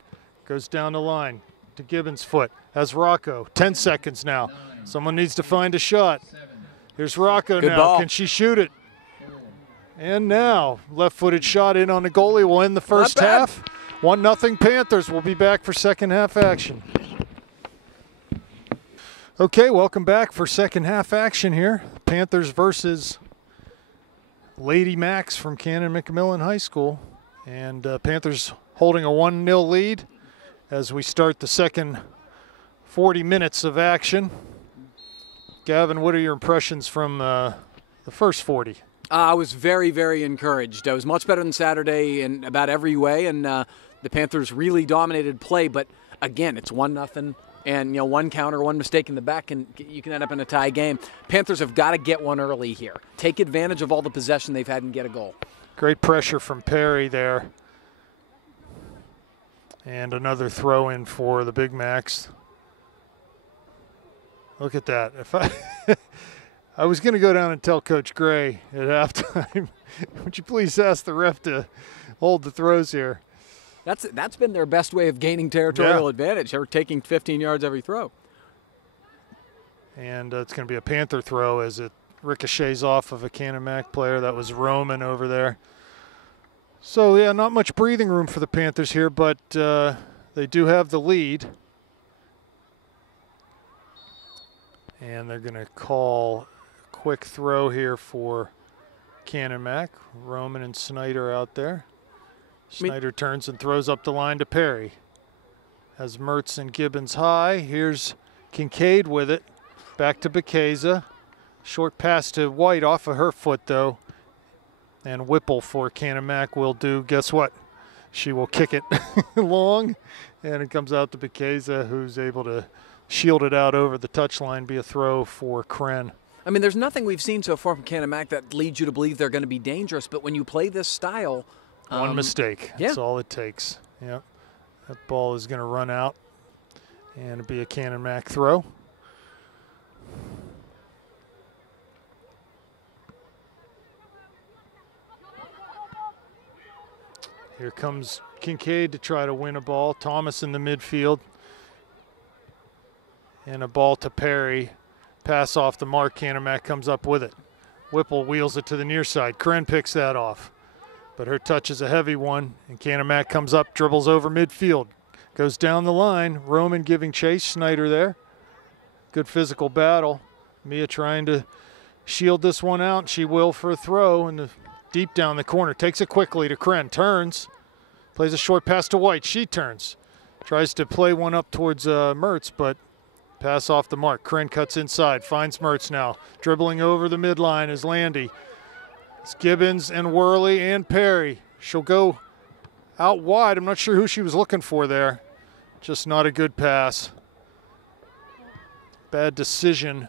Goes down the line to Gibbons' foot. Has Rocco. 10 seconds now. Someone needs to find a shot. Here's Rocco Good now. ball. Can she shoot it? And now, left-footed shot in on the goalie will end the first half. 1-0 Panthers. We'll be back for second half action. Okay, welcome back for second half action here. Panthers versus Lady Max from Canon-McMillan High School. And Panthers holding a 1-0 lead as we start the second 40 minutes of action. Gavin, what are your impressions from the first 40? I was very, very encouraged. I was much better than Saturday in about every way, and the Panthers really dominated play. But again, it's 1-0, and one counter, one mistake in the back, and you can end up in a tie game. Panthers have got to get one early here. Take advantage of all the possession they've had and get a goal. Great pressure from Perry there. And another throw in for the Big Macs. Look at that. If I was going to go down and tell Coach Gray at halftime, would you please ask the ref to hold the throws here? That's been their best way of gaining territorial advantage. They're taking 15 yards every throw. And it's going to be a Panther throw as it ricochets off of a Canon-Mac player. That was Roman over there. So, yeah, not much breathing room for the Panthers here, but they do have the lead. And they're going to call a quick throw here for Canon-Mac. Roman and Snyder out there. Snyder turns and throws up the line to Perry. Has Mertz and Gibbons high. Here's Kincaid with it. Back to Bekeza. Short pass to White off of her foot, though. And Whipple for Canon-Mac will do, guess what? She will kick it long, and it comes out to Bekeza, who's able to shield it out over the touchline, be a throw for Kren. I mean, there's nothing we've seen so far from Canon-Mac that leads you to believe they're going to be dangerous, but when you play this style... One mistake, that's all it takes. Yep. That ball is going to run out and be a Canon-Mac throw. Here comes Kincaid to try to win a ball. Thomas in the midfield. And a ball to Perry. Pass off the mark. Canon-Mac comes up with it. Whipple wheels it to the near side. Kren picks that off. But her touch is a heavy one. And Canon-Mac comes up, dribbles over midfield. Goes down the line. Roman giving chase. Snyder there. Good physical battle. Mia trying to shield this one out. She will for a throw. And deep down the corner. Takes it quickly to Kren. Turns. Plays a short pass to White. She turns. Tries to play one up towards Mertz, but pass off the mark. Kren cuts inside. Finds Mertz now. Dribbling over the midline is Landy. It's Gibbons and Worley and Perry. She'll go out wide. I'm not sure who she was looking for there. Just not a good pass. Bad decision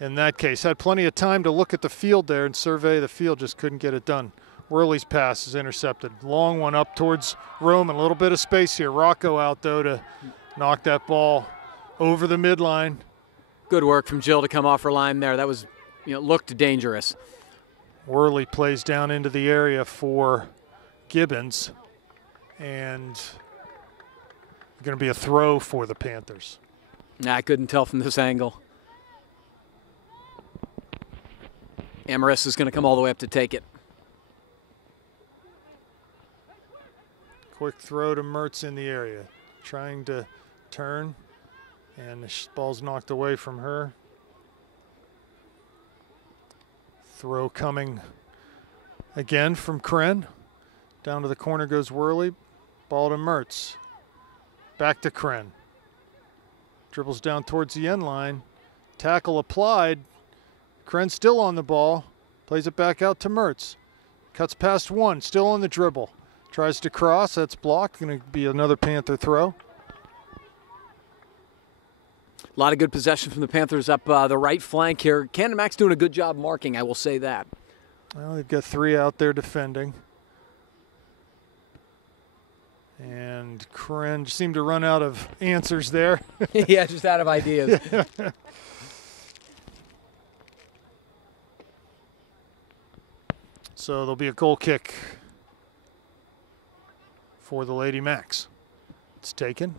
in that case. Had plenty of time to look at the field there and survey the field, just couldn't get it done. Worley's pass is intercepted. Long one up towards Roman. A little bit of space here. Rocco out, though, to knock that ball over the midline. Good work from Jill to come off her line there. That was, looked dangerous. Worley plays down into the area for Gibbons, and going to be a throw for the Panthers. I couldn't tell from this angle. Amaris is going to come all the way up to take it. Quick throw to Mertz in the area, trying to turn, and the ball's knocked away from her. Throw coming again from Kren. Down to the corner goes Worley. Ball to Mertz. Back to Kren. Dribbles down towards the end line. Tackle applied. Kren still on the ball. Plays it back out to Mertz. Cuts past one. Still on the dribble. Tries to cross. That's blocked. Going to be another Panther throw. A lot of good possession from the Panthers up the right flank here. Canon-McMillan's doing a good job marking, I will say that. Well, they've got 3 out there defending. And Kren seemed to run out of answers there. Yeah, just out of ideas. So there'll be a goal kick for the Lady Macs. It's taken.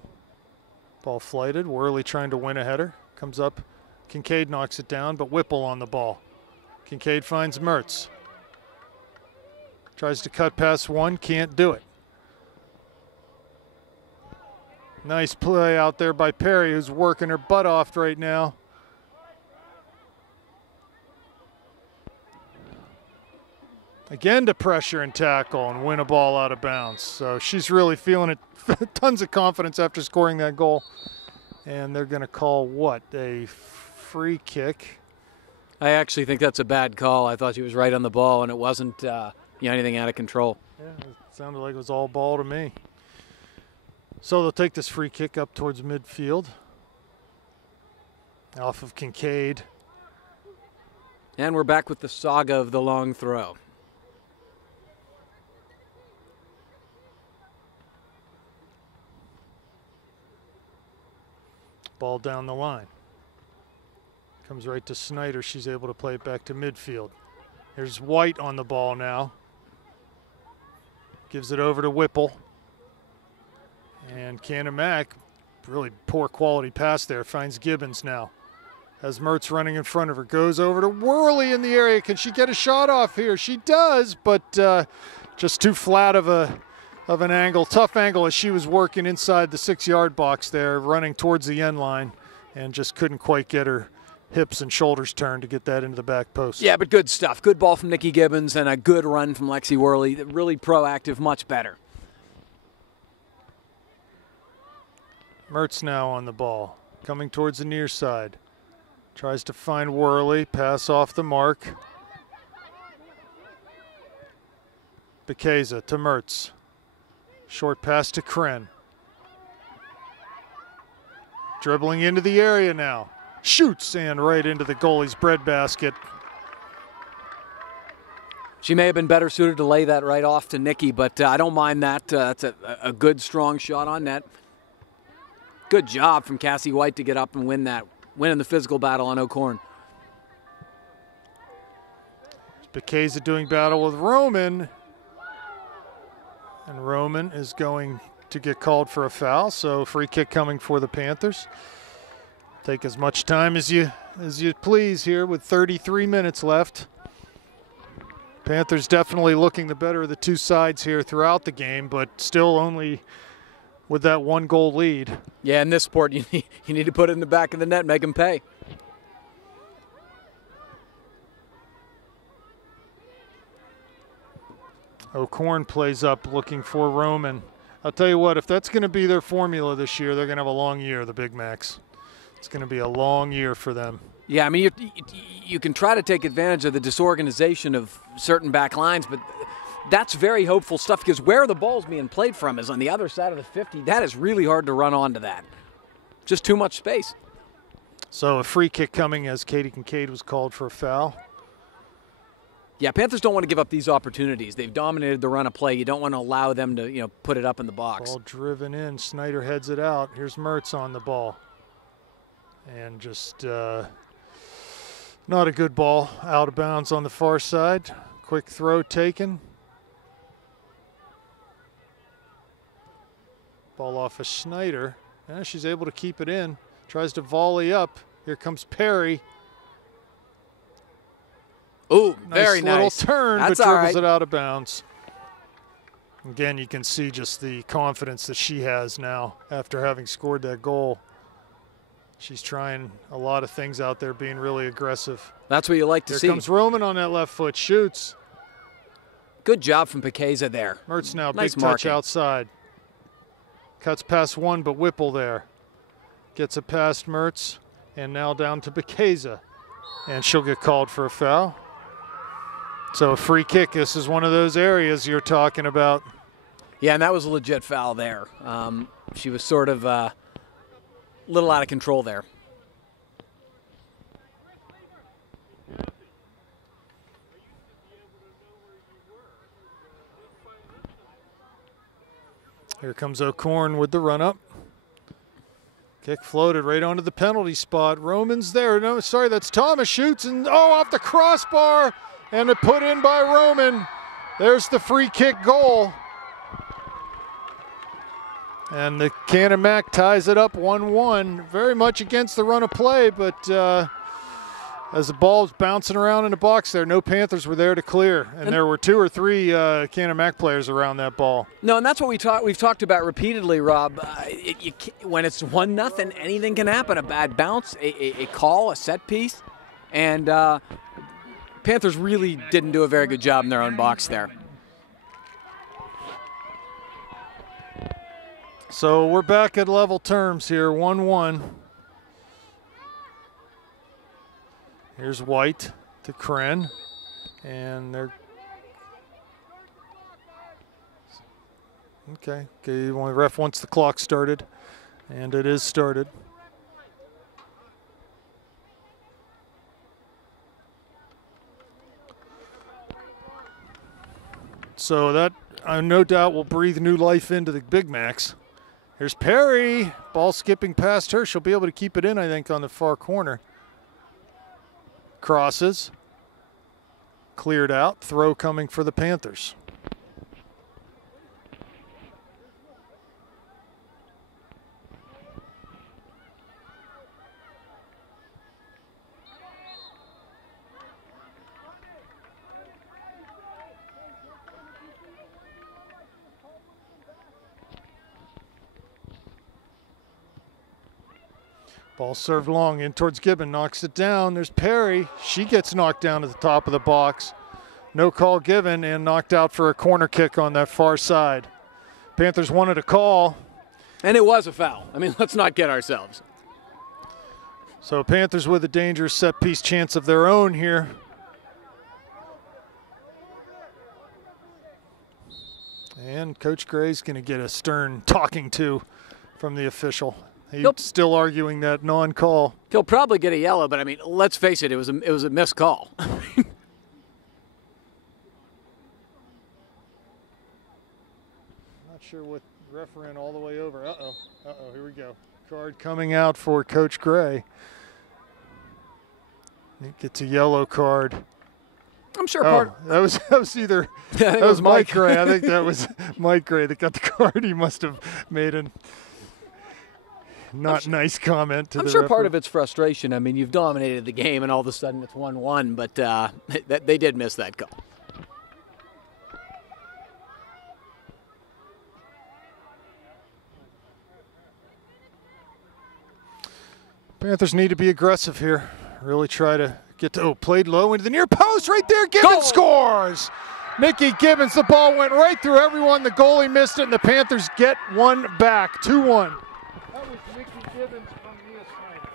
Ball flighted. Worley trying to win a header. Comes up. Kincaid knocks it down, but Whipple on the ball. Kincaid finds Mertz. Tries to cut past one. Can't do it. Nice play out there by Perry, who's working her butt off right now. Again to pressure and tackle and win a ball out of bounds. So she's really feeling it. Tons of confidence after scoring that goal. And they're going to call what? A free kick. I actually think that's a bad call. I thought she was right on the ball, and it wasn't anything out of control. Yeah, it sounded like it was all ball to me. So they'll take this free kick up towards midfield. Off of Kincaid. And we're back with the saga of the long throw. Ball down the line. Comes right to Snyder. She's able to play it back to midfield. There's White on the ball now. Gives it over to Whipple. And Canon-Mac, really poor quality pass there, finds Gibbons now. Has Mertz running in front of her. Goes over to Worley in the area. Can she get a shot off here? She does, but just too flat of an angle. Tough angle as she was working inside the 6-yard box there, running towards the end line, and just couldn't quite get her hips and shoulders turned to get that into the back post. Yeah, but good stuff. Good ball from Nikki Gibbons and a good run from Lexi Worley. Really proactive, much better. Mertz now on the ball, coming towards the near side. Tries to find Worley, pass off the mark. Bekeza to Mertz. Short pass to Kren. Dribbling into the area now. Shoots and right into the goalie's breadbasket. She may have been better suited to lay that right off to Nikki, but I don't mind that. That's a good, strong shot on net. Good job from Cassie White to get up and win in the physical battle on O'Corn. Bekeza doing battle with Roman. And Roman is going to get called for a foul, so free kick coming for the Panthers. Take as much time as you please here with 33 minutes left. Panthers definitely looking the better of the two sides here throughout the game, but still only with that 1-goal lead. Yeah, in this sport, you need to put it in the back of the net, make them pay. O'Corn plays up looking for Roman. I'll tell you what, if that's going to be their formula this year, they're going to have a long year, the Big Macs. It's going to be a long year for them. Yeah, I mean, you can try to take advantage of the disorganization of certain back lines, but that's very hopeful stuff because where the ball's being played from is on the other side of the 50. That is really hard to run onto that. Just too much space. So a free kick coming as Katie Kincaid was called for a foul. Yeah, Panthers don't want to give up these opportunities. They've dominated the run of play. You don't want to allow them to, put it up in the box. Ball driven in. Snyder heads it out. Here's Mertz on the ball. And just not a good ball, out of bounds on the far side. Quick throw taken. Ball off of Schneider. She's able to keep it in. Tries to volley up. Here comes Perry. Ooh, very nice. Little turn, That's but all dribbles right. it out of bounds. Again, you can see just the confidence that she has now after having scored that goal. She's trying a lot of things out there, being really aggressive. That's what you like to see. Here comes Roman on that left foot, shoots. Good job from Pekeza there. Mertz now, Nice big touch marking. outside. Cuts past one, but Whipple there. Gets it past Mertz, and now down to Pekeza. And she'll get called for a foul. So a free kick, this is one of those areas you're talking about. Yeah, and that was a legit foul there. She was sort of a little out of control there. Here comes O'Korn with the run-up. Kick floated right onto the penalty spot. Roman's there. No, sorry, that's Thomas. Shoots and, off the crossbar. And it put in by Roman. There's the free kick goal. And the Canon-Mac ties it up 1-1. Very much against the run of play, but as the ball was bouncing around in the box there, no Panthers were there to clear. And there were 2 or 3 Canon-Mac players around that ball. No, and that's what we've talked about repeatedly, Rob. When it's 1-0, anything can happen. A bad bounce, a call, a set piece. And Panthers really didn't do a very good job in their own box there. So we're back at level terms here, 1-1. Here's White to Kren, and they're okay. The ref wants the clock started, and it is started. So that, no doubt, will breathe new life into the Big Macs. Here's Perry, ball skipping past her. She'll be able to keep it in, I think, on the far corner. Crosses, cleared out, throw coming for the Panthers. Ball served long in towards Gibbon, knocks it down. There's Perry. She gets knocked down at the top of the box. No call given and knocked out for a corner kick on that far side. Panthers wanted a call. And it was a foul. I mean, let's not get ourselves. So Panthers with a dangerous set piece chance of their own here. And Coach Gray's going to get a stern talking to from the official. He's still arguing that non-call. He'll probably get a yellow, but I mean, let's face it, it was a missed call. Not sure what ref ran all the way over. Here we go. Card coming out for Coach Gray. He gets a yellow card. I'm sure part. That was either that was Mike Gray. I think that was Mike Gray that got the card. He must have made a nice comment to the I'm sure part referee. of it's frustration. I mean, you've dominated the game, and all of a sudden it's 1-1, but they did miss that call. Panthers need to be aggressive here. Really try to get to, played low into the near post right there. Gibbons scores. Nikki Gibbons, the ball went right through everyone. The goalie missed it, and the Panthers get one back, 2-1. That was Nikki Gibbons from Mia Schneider.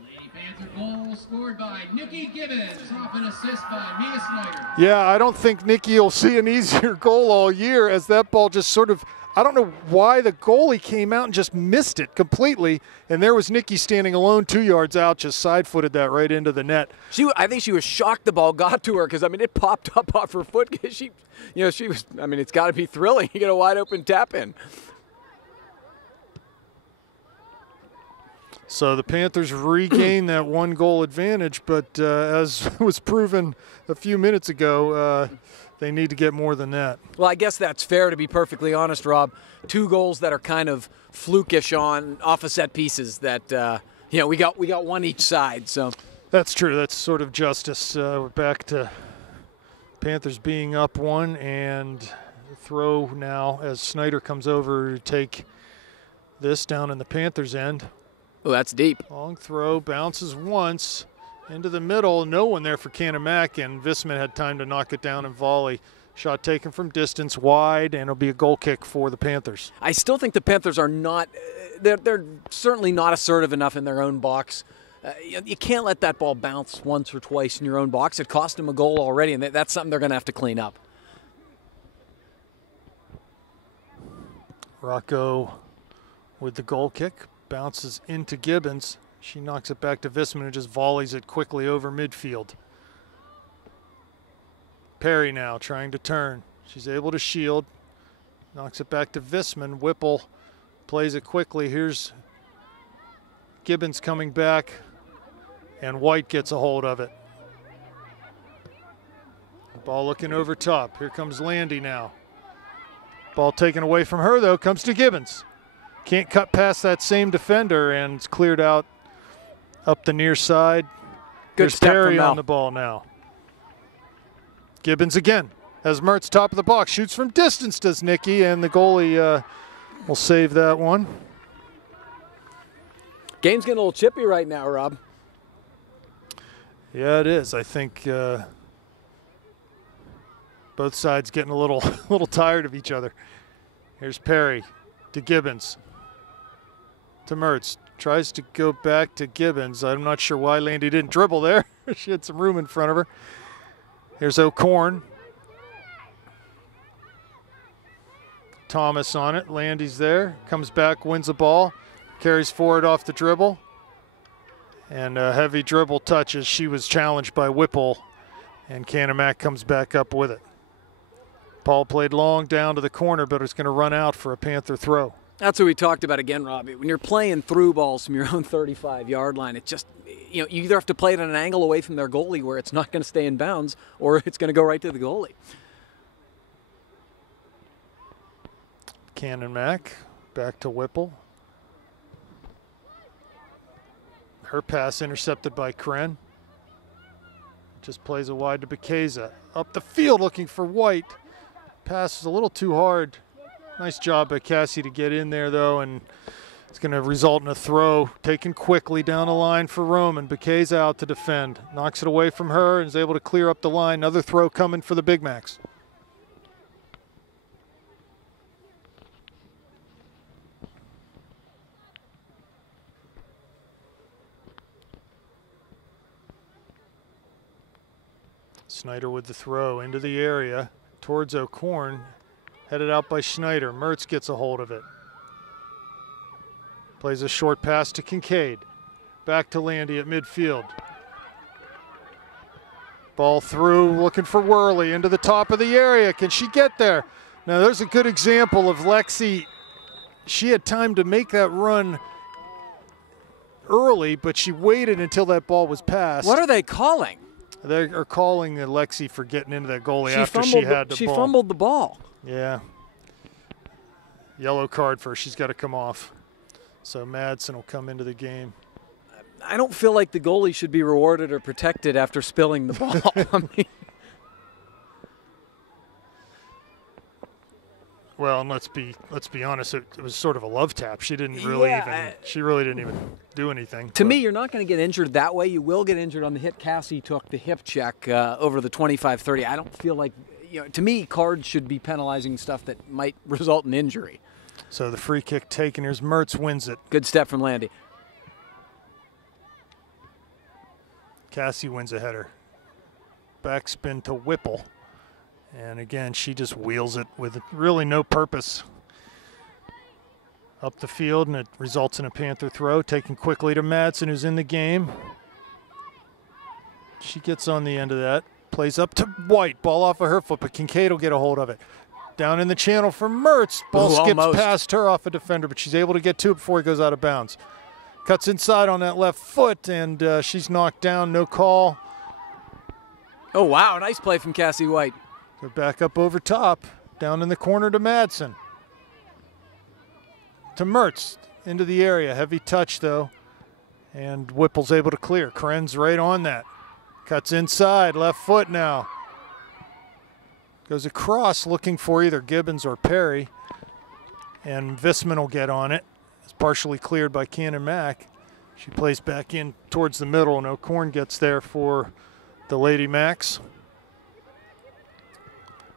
Lady Panther goal scored by Nikki Gibbons off an assist by Mia Snyder. Yeah, I don't think Nikki will see an easier goal all year as that ball just sort of I don't know why the goalie came out and just missed it completely. And there was Nikki standing alone 2 yards out, just side-footed that right into the net. I think she was shocked the ball got to her because, I mean, it popped up off her foot. She was, I mean, it's got to be thrilling. You get a wide-open tap in. So the Panthers regain that 1-goal advantage, but as was proven a few minutes ago, they need to get more than that. Well, I guess that's fair, to be perfectly honest, Rob. 2 goals that are kind of flukish off of set pieces that, we got one each side. So that's true. That's sort of justice. We're back to Panthers being up 1 and throw now as Snyder comes over to take this down in the Panthers' end. Oh, that's deep. Long throw, bounces once into the middle. No one there for Canon-McMillan, and Visman had time to knock it down and volley. Shot taken from distance, wide, and it'll be a goal kick for the Panthers. I still think the Panthers are not they're certainly not assertive enough in their own box. You can't let that ball bounce once or twice in your own box. It cost them a goal already, and that's something they're going to have to clean up. Rocco with the goal kick. Bounces into Gibbons. She knocks it back to Visman, who just volleys it quickly over midfield. Perry now trying to turn. She's able to shield. Knocks it back to Visman. Whipple plays it quickly. Here's Gibbons coming back, and White gets a hold of it. Ball looking over top. Here comes Landy now. Ball taken away from her, though, comes to Gibbons. Can't cut past that same defender, and it's cleared out up the near side. Good step Perry from Mel. on the ball now. Gibbons again has Mertz top of the box. Shoots from distance, does Nikki, and the goalie will save that one. Game's getting a little chippy right now, Rob. Yeah, it is. I think both sides getting a little tired of each other. Here's Perry to Gibbons. To Mertz. Tries to go back to Gibbons. I'm not sure why Landy didn't dribble there. She had some room in front of her. Here's O'Corn. Thomas on it. Landy's there. Comes back, wins the ball. Carries forward off the dribble. And a heavy dribble touch as she was challenged by Whipple. And Canon-McMillan comes back up with it. Paul played long down to the corner, but it's going to run out for a Panther throw. That's what we talked about again, Robbie. When you're playing through balls from your own 35-yard line, it just, you either have to play it at an angle away from their goalie where it's not going to stay in bounds, or it's going to go right to the goalie. Canon-McMillan back to Whipple. Her pass intercepted by Kren. Just plays it wide to Bekeza. Up the field looking for White. Pass is a little too hard. Nice job by Cassie to get in there, though, and it's going to result in a throw taken quickly down the line for Roman. Bekeza out to defend. Knocks it away from her and is able to clear up the line. Another throw coming for the Big Macs. Snyder with the throw into the area towards O'Corn. Headed out by Schneider. Mertz gets a hold of it. Plays a short pass to Kincaid. Back to Landy at midfield. Ball through, looking for Worley into the top of the area. Can she get there? Now there's a good example of Lexi. She had time to make that run early, but she waited until that ball was passed. What are they calling? They are calling Lexi for getting into that goalie after she had the ball. She fumbled the ball. Yeah. Yellow card for her. She's got to come off. So Madsen will come into the game. I don't feel like the goalie should be rewarded or protected after spilling the ball. I mean. Well, and let's be honest. It was sort of a love tap. She didn't really she really didn't even do anything. To me, you're not going to get injured that way. You will get injured on the hit Cassie took, the hip check over the 25-30. I don't feel like, to me, cards should be penalizing stuff that might result in injury. So the free kick taken. Here's Mertz, wins it. Good step from Landy. Cassie wins a header. Backspin to Whipple. And again, she just wheels it with really no purpose. up the field, and it results in a Panther throw, taken quickly to Madsen, who's in the game. She gets on the end of that. Plays up to White. Ball off of her foot, but Kincaid will get a hold of it. Down in the channel for Mertz. Ball skips past her off a defender, but she's able to get to it before he goes out of bounds. Cuts inside on that left foot, and she's knocked down. No call. Oh, wow. Nice play from Cassie White. They're back up over top. Down in the corner to Madsen. To Mertz. Into the area. Heavy touch, though. And Whipple's able to clear. Kren's right on that. Cuts inside. Left foot now. Goes across looking for either Gibbons or Perry. And Visman will get on it. It's partially cleared by Canon-Mac. She plays back in towards the middle, and O'Corn gets there for the Lady Macs.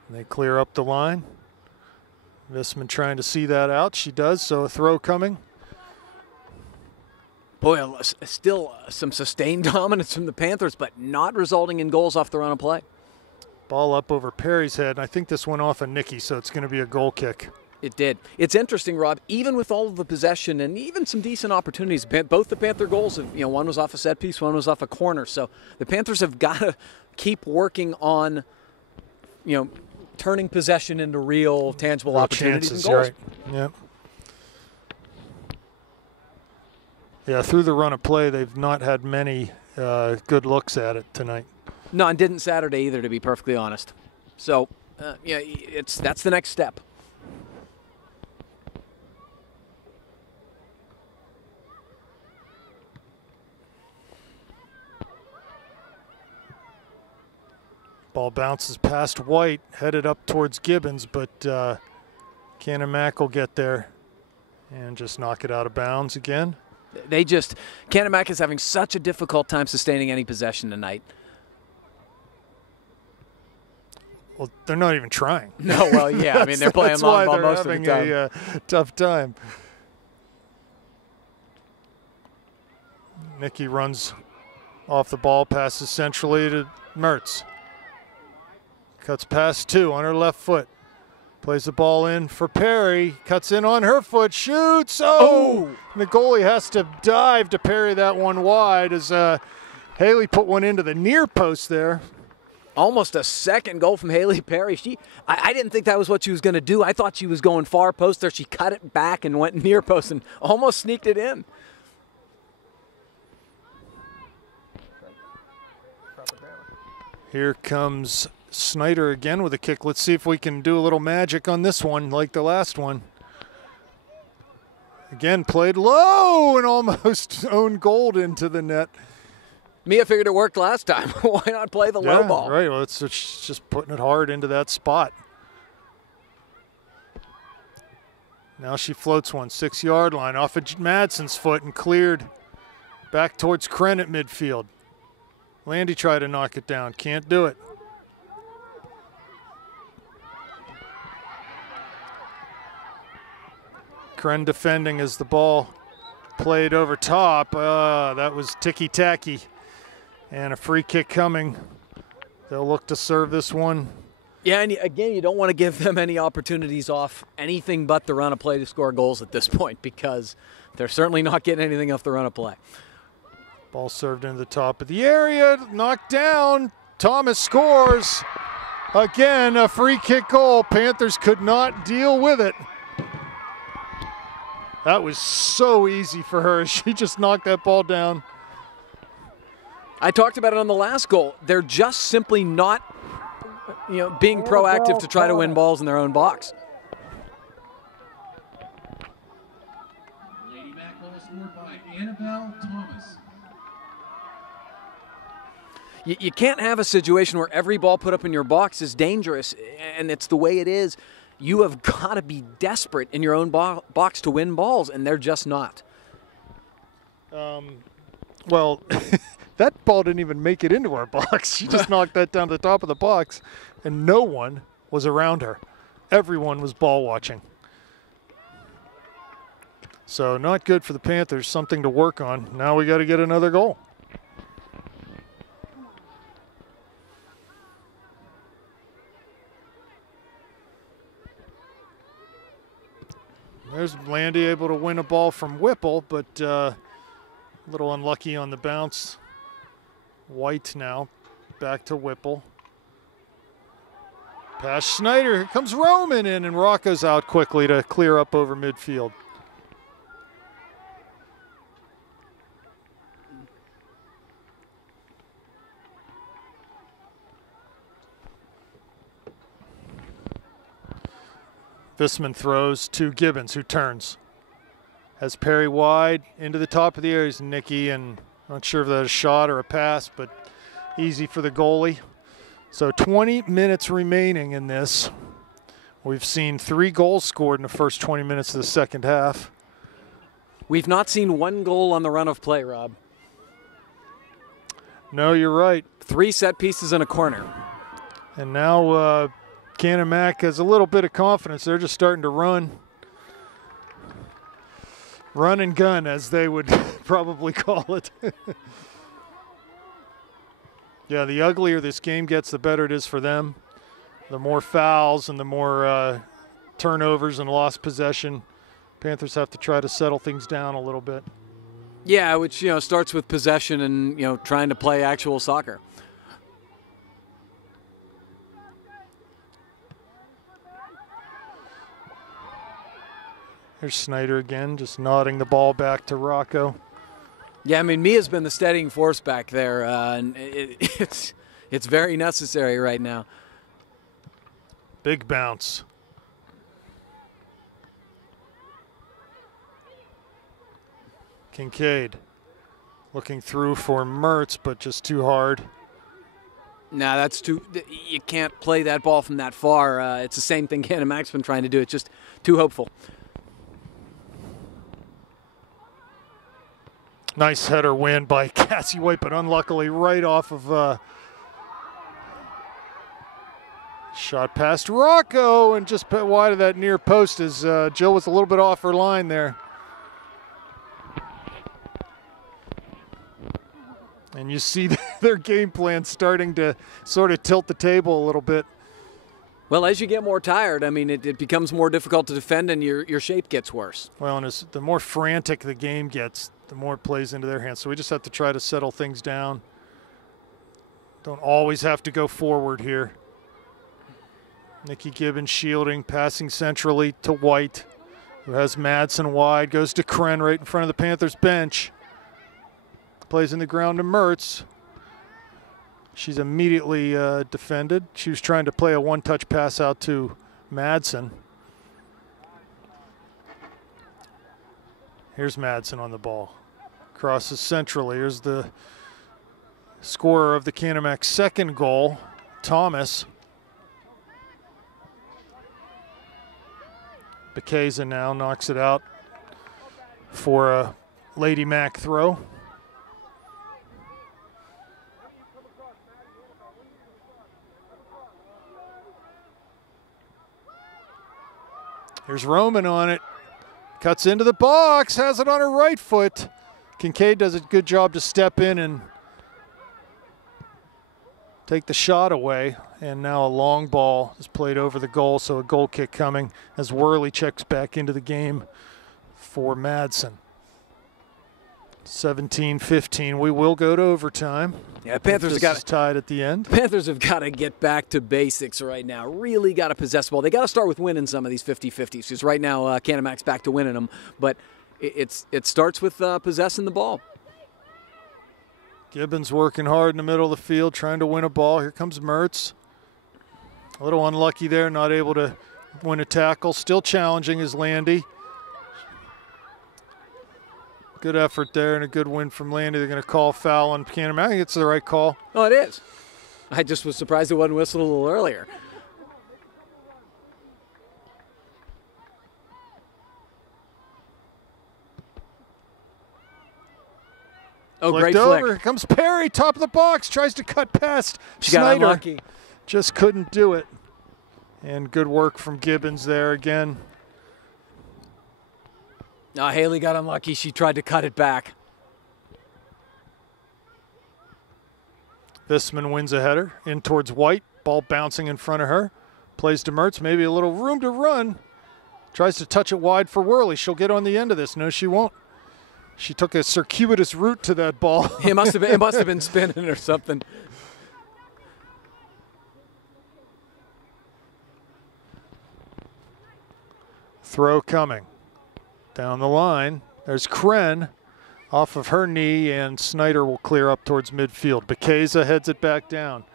And they clear up the line. Visman trying to see that out. She does, so a throw coming. Boy, still some sustained dominance from the Panthers, but not resulting in goals off the run of play. Ball up over Perry's head, and I think this went off of Nikki, so it's going to be a goal kick. It did. It's interesting, Rob, even with all of the possession and even some decent opportunities, both the Panther goals, one was off a set piece, one was off a corner. So the Panthers have got to keep working on, turning possession into real, tangible opportunities chances, and goals. Right. Yep. Yeah, through the run of play, they've not had many good looks at it tonight. No, and didn't Saturday either, to be perfectly honest. So, that's the next step. Ball bounces past White, headed up towards Gibbons, but Canon-Mac will get there and just knock it out of bounds again. Canon-Mac is having such a difficult time sustaining any possession tonight. Well, they're not even trying. No, well, yeah. I mean, they're playing long ball most of the time. That's why they're having a tough time. Nikki runs off the ball, passes centrally to Mertz. Cuts past two on her left foot. Plays the ball in for Perry. Cuts in on her foot. Shoots. Oh! And the goalie has to dive to parry that one wide as Haley put one into the near post there. Almost a second goal from Haley Perry. I didn't think that was what she was going to do. I thought she was going far post there. She cut it back and went near post and almost sneaked it in. Here comes Snyder again with a kick. Let's see if we can do a little magic on this one like the last one. Again, played low and almost owned goal into the net. Mia figured it worked last time. Why not play the low ball? Right. Well, it's just putting it hard into that spot. Now she floats one, 6-yard line off of Madsen's foot and cleared back towards Kren at midfield. Landy tried to knock it down. Can't do it. Kren defending as the ball played over top. That was ticky-tacky. And a free kick coming. They'll look to serve this one. Yeah, and again, you don't want to give them any opportunities off anything but the run of play to score goals at this point because they're certainly not getting anything off the run of play. Ball served into the top of the area, knocked down. Thomas scores. Again, a free kick goal. Panthers could not deal with it. That was so easy for her. She just knocked that ball down. I talked about it on the last goal. They're just simply not, being proactive to try to win balls in their own box. Lady Mac goal scored by Annabelle Thomas. You can't have a situation where every ball put up in your box is dangerous, and it's the way it is. You have got to be desperate in your own box to win balls, and they're just not. Well, that ball didn't even make it into our box. She just knocked that down to the top of the box, and no one was around her. Everyone was ball watching. So not good for the Panthers, something to work on. Now we got to get another goal. There's Landy able to win a ball from Whipple, but a little unlucky on the bounce. White now, back to Whipple. Pass Snyder, here comes Roman in, and Rocco's out quickly to clear up over midfield. Visman throws to Gibbons, who turns. Has Perry wide into the top of the area. Nicky, and not sure if that's a shot or a pass, but easy for the goalie. So 20 minutes remaining in this. We've seen 3 goals scored in the first 20 minutes of the second half. We've not seen 1 goal on the run of play, Rob. No, you're right. 3 set pieces and a corner. And now Canon-Mac has a little bit of confidence. They're just starting to run. Run and gun, as they would probably call it. Yeah, the uglier this game gets, the better it is for them. The more fouls and the more turnovers and lost possession. Panthers have to try to settle things down a little bit. Yeah, which, starts with possession and, trying to play actual soccer. Here's Snyder again, just nodding the ball back to Rocco. Yeah, I mean, Mia's been the steadying force back there, and it's very necessary right now. Big bounce. Kincaid looking through for Mertz, but just too hard. No, that's too. You can't play that ball from that far. It's the same thing Canon-Mac's been trying to do. It's just too hopeful. Nice header win by Cassie White, but unluckily right off of shot past Rocco and just put wide of that near post as Jill was a little bit off her line there. And you see their game plan starting to sort of tilt the table a little bit. Well, as you get more tired, I mean, it becomes more difficult to defend and your shape gets worse. Well, and the more frantic the game gets, the more it plays into their hands. So we just have to try to settle things down. Don't always have to go forward here. Nicky Gibbons shielding, passing centrally to White, who has Madsen wide, goes to Kren right in front of the Panthers bench. Plays in the ground to Mertz. She's immediately defended. She was trying to play a one-touch pass out to Madsen. Here's Madsen on the ball. Crosses centrally. Here's the scorer of the Canon-Mac second goal, Thomas. Bekeza now knocks it out for a Lady Mac throw. Here's Roman on it. Cuts into the box, has it on her right foot. Kincaid does a good job to step in and take the shot away. And now a long ball is played over the goal, so a goal kick coming as Worley checks back into the game for Madsen. 17-15. We will go to overtime. Yeah, Panthers have got tied at the end. Panthers have got to get back to basics right now. Really got to possess the ball. They got to start with winning some of these 50-50s because right now Canon-Mac's back to winning them. But it starts with possessing the ball. Gibbons working hard in the middle of the field, trying to win a ball. Here comes Mertz. A little unlucky there, not able to win a tackle. Still challenging is Landy. Good effort there and a good win from Landy. They're going to call foul on Canon-Mac. I think it's the right call. Oh, it is. I just was surprised it wasn't whistled a little earlier. Oh, Flicked great over. flick. Here comes Perry, top of the box, tries to cut past She got Snyder. unlucky. Just couldn't do it. And good work from Gibbons there again. No, Haley got unlucky. She tried to cut it back. Visman wins a header in towards White. Ball bouncing in front of her. Plays to Mertz. Maybe a little room to run. Tries to touch it wide for Worley. She'll get on the end of this. No, she won't. She took a circuitous route to that ball. It must have been spinning or something. Throw coming. Down the line. There's Kren off of her knee, and Snyder will clear up towards midfield. Bekeza heads it back down.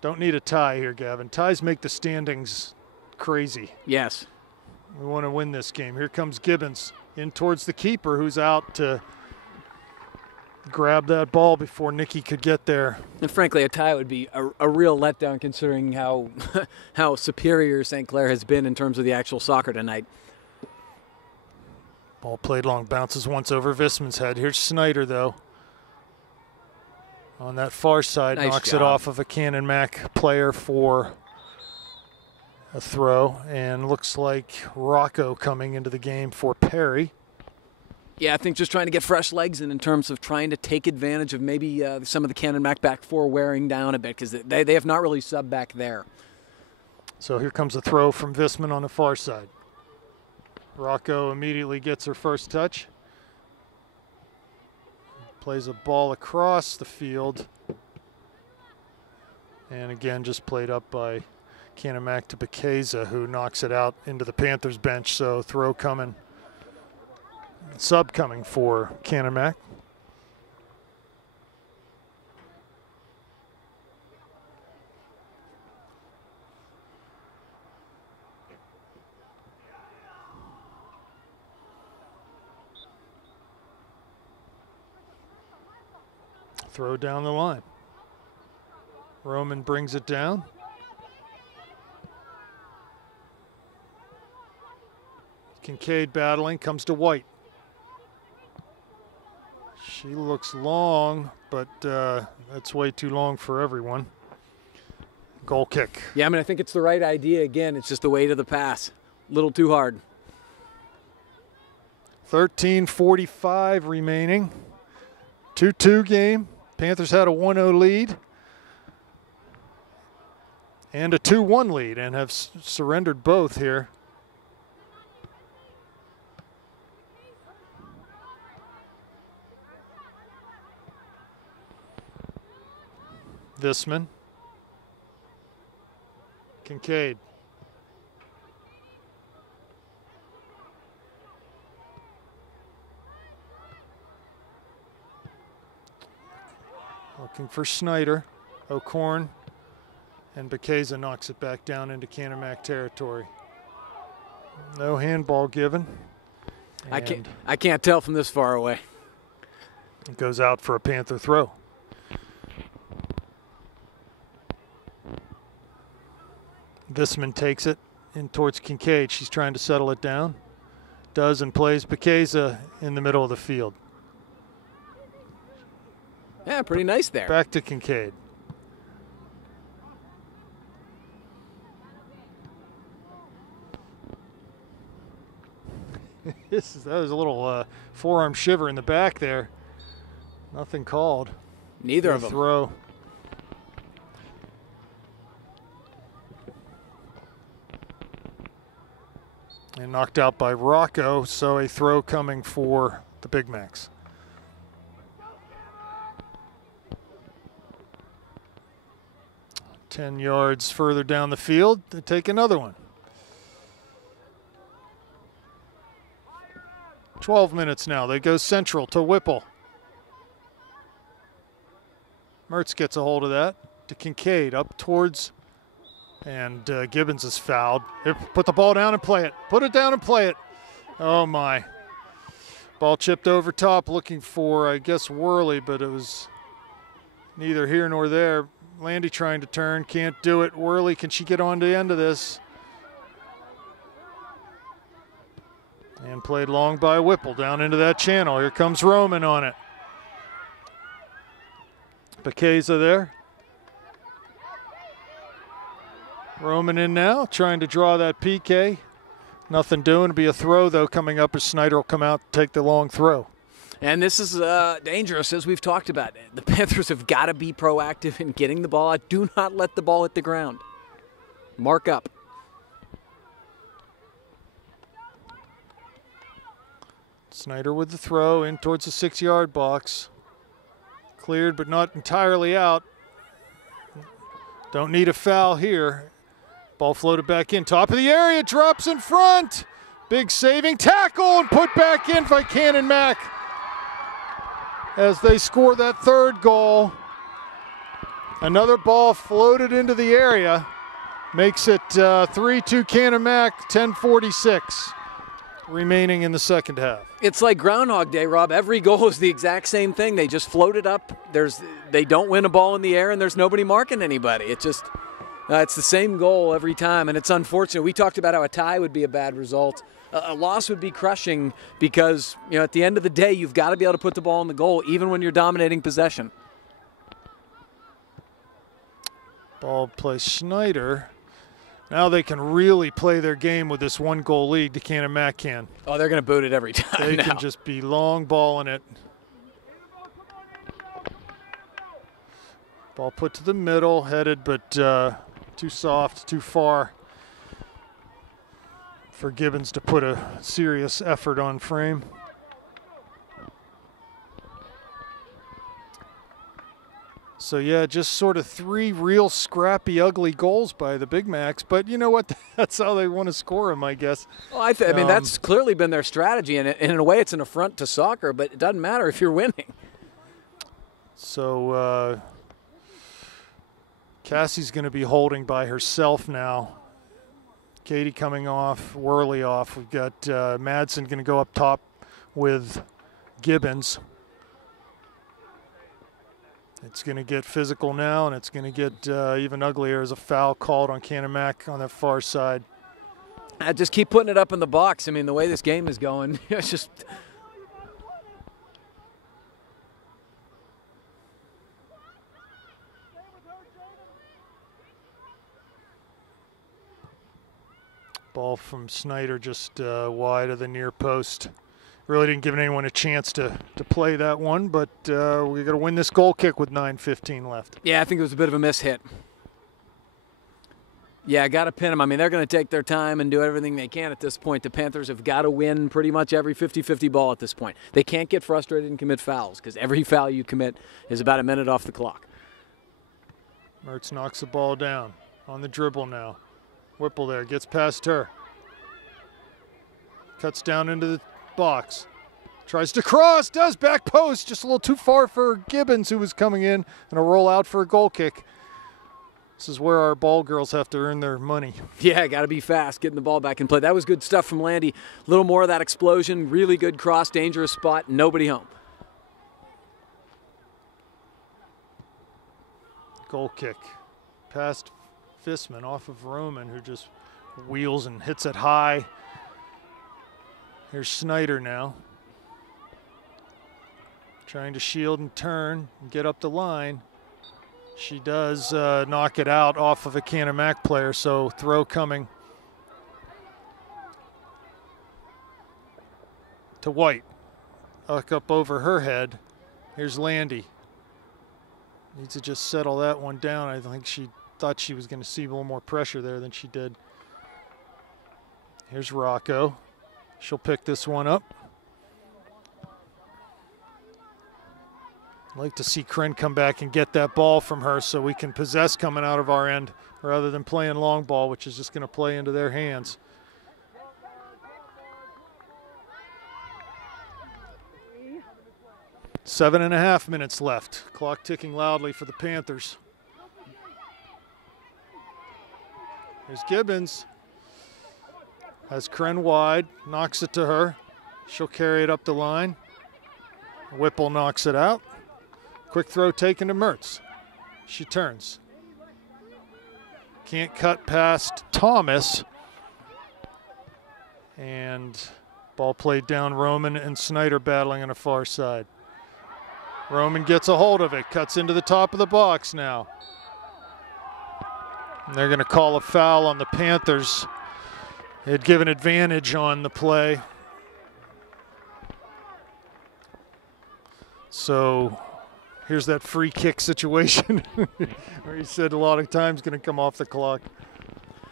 Don't need a tie here, Gavin. Ties make the standings crazy. Yes. We want to win this game. Here comes Gibbons in towards the keeper, who's out to grab that ball before Nikki could get there. And frankly, a tie would be a real letdown considering how how superior St. Clair has been in terms of the actual soccer tonight. Ball played long, bounces once over Visman's head. Here's Snyder, though. On that far side, nice knocks job. it off of a Canon-Mac player for a throw. And looks like Rocco coming into the game for Perry. Yeah, I think just trying to get fresh legs in terms of trying to take advantage of maybe some of the Canon-Mac back four wearing down a bit because they have not really subbed back there. So here comes a throw from Visman on the far side. Rocco immediately gets her first touch. Plays a ball across the field. And again, just played up by Canon-Mac to Bekeza, who knocks it out into the Panthers bench. So throw coming. Sub coming for Canon-Mac. Throw down the line. Roman brings it down. Kincaid battling, comes to White. She looks long, but that's way too long for everyone. Goal kick. Yeah, I mean, I think it's the right idea. Again, it's just the weight of the pass. A little too hard. 13:45 remaining. 2-2 game. Panthers had a 1-0 lead and a 2-1 lead and have surrendered both here. Visman. Kincaid. Looking for Snyder. O'Corn. And Bekeza knocks it back down into Canon-Mac territory. No handball given. I can't tell from this far away. It goes out for a Panther throw. Visman takes it in towards Kincaid. She's trying to settle it down. Does and plays Bekeza in the middle of the field. Yeah, pretty nice there. Back to Kincaid. That was a little forearm shiver in the back there. Nothing called. Neither of them. Throw. And knocked out by Rocco, so a throw coming for the Big Macs. Ten yards further down the field, they take another one. 12 minutes now. They go central to Whipple. Mertz gets a hold of that to Kincaid up towards, and Gibbons is fouled. Here, put the ball down and play it. Put it down and play it. Oh my. Ball chipped over top looking for, I guess, Worley, but it was neither here nor there. Landy trying to turn, can't do it. Worley, can she get on the end of this? And played long by Whipple down into that channel. Here comes Roman on it. Bekeza there. Roman in now, trying to draw that PK. Nothing doing. It'll be a throw, though, coming up as Snyder will come out and take the long throw. And this is dangerous, as we've talked about. The Panthers have got to be proactive in getting the ball out. Do not let the ball hit the ground. Mark up. Snyder with the throw in towards the 6-yard box. Cleared but not entirely out. Don't need a foul here. Ball floated back in, top of the area, drops in front. Big saving tackle and put back in by Canon-Mac as they score that third goal. Another ball floated into the area. Makes it 3-2 Canon-Mac, 10:46 remaining in the second half. It's like Groundhog Day, Rob. Every goal is the exact same thing. They just float it up. They don't win a ball in the air, and there's nobody marking anybody. It's the same goal every time, and it's unfortunate. We talked about how a tie would be a bad result. A loss would be crushing because, at the end of the day, you've got to be able to put the ball in the goal, even when you're dominating possession. Ball play Schneider. Now they can really play their game with this 1-goal lead. The Canon-Mac can. Oh, they're going to boot it every time They now. can just be long balling it. Ball put to the middle, headed, but too soft, too far for Gibbons to put a serious effort on frame. So yeah, just sort of 3 real scrappy, ugly goals by the Big Macs. But you know what? That's how they want to score them, I guess. Well, I mean, that's clearly been their strategy, and in a way it's an affront to soccer, but it doesn't matter if you're winning. So Cassie's going to be holding by herself now. Katie coming off, Worley off. We've got Madsen going to go up top with Gibbons. It's going to get physical now, and it's going to get even uglier as a foul called on Canon-Mac on that far side. I just keep putting it up in the box. I mean, the way this game is going, it's just... Ball from Snyder just wide of the near post. Really didn't give anyone a chance to play that one, but we got to win this goal kick with 9:15 left. Yeah, I think it was a bit of a mishit. Yeah, got to pin them. I mean, they're going to take their time and do everything they can at this point. The Panthers have got to win pretty much every 50-50 ball at this point. They can't get frustrated and commit fouls because every foul you commit is about a minute off the clock. Mertz knocks the ball down on the dribble now. Whipple there, gets past her. Cuts down into the box. Tries to cross, does back post, just a little too far for Gibbons, who was coming in, and a roll out for a goal kick. This is where our ball girls have to earn their money. Yeah, got to be fast, getting the ball back in play. That was good stuff from Landy. A little more of that explosion, really good cross, dangerous spot, nobody home. Goal kick. Past Fissman off of Roman, who just wheels and hits it high. Here's Snyder now. Trying to shield and turn and get up the line. She does knock it out off of a Canon-Mac player, so throw coming to White. Up over her head. Here's Landy. Needs to just settle that one down. I think she thought she was going to see a little more pressure there than she did. Here's Rocco. She'll pick this one up. I'd like to see Kren come back and get that ball from her so we can possess coming out of our end rather than playing long ball, which is just going to play into their hands. Seven and a half minutes left. Clock ticking loudly for the Panthers. Here's Gibbons. Has Kren wide, knocks it to her. She'll carry it up the line. Whipple knocks it out. Quick throw taken to Mertz. She turns. Can't cut past Thomas. And ball played down Roman and Snyder battling on the far side. Roman gets a hold of it, cuts into the top of the box now. And they're going to call a foul on the Panthers. They'd given advantage on the play. So here's that free kick situation where he said a lot of times going to come off the clock.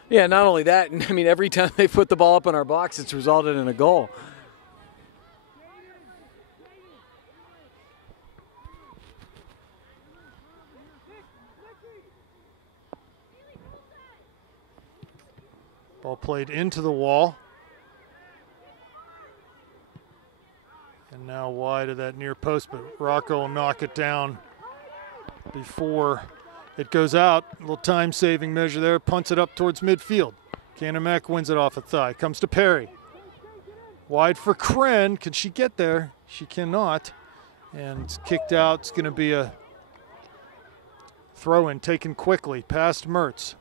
Yeah, not only that, I mean, every time they put the ball up in our box, it's resulted in a goal. Ball played into the wall. And now wide of that near post, but Rocco will knock it down before it goes out. A little time-saving measure there. Punts it up towards midfield. Canon-Mac wins it off a thigh. Comes to Perry. Wide for Kren. Can she get there? She cannot. And it's kicked out. It's going to be a throw-in taken quickly past Mertz.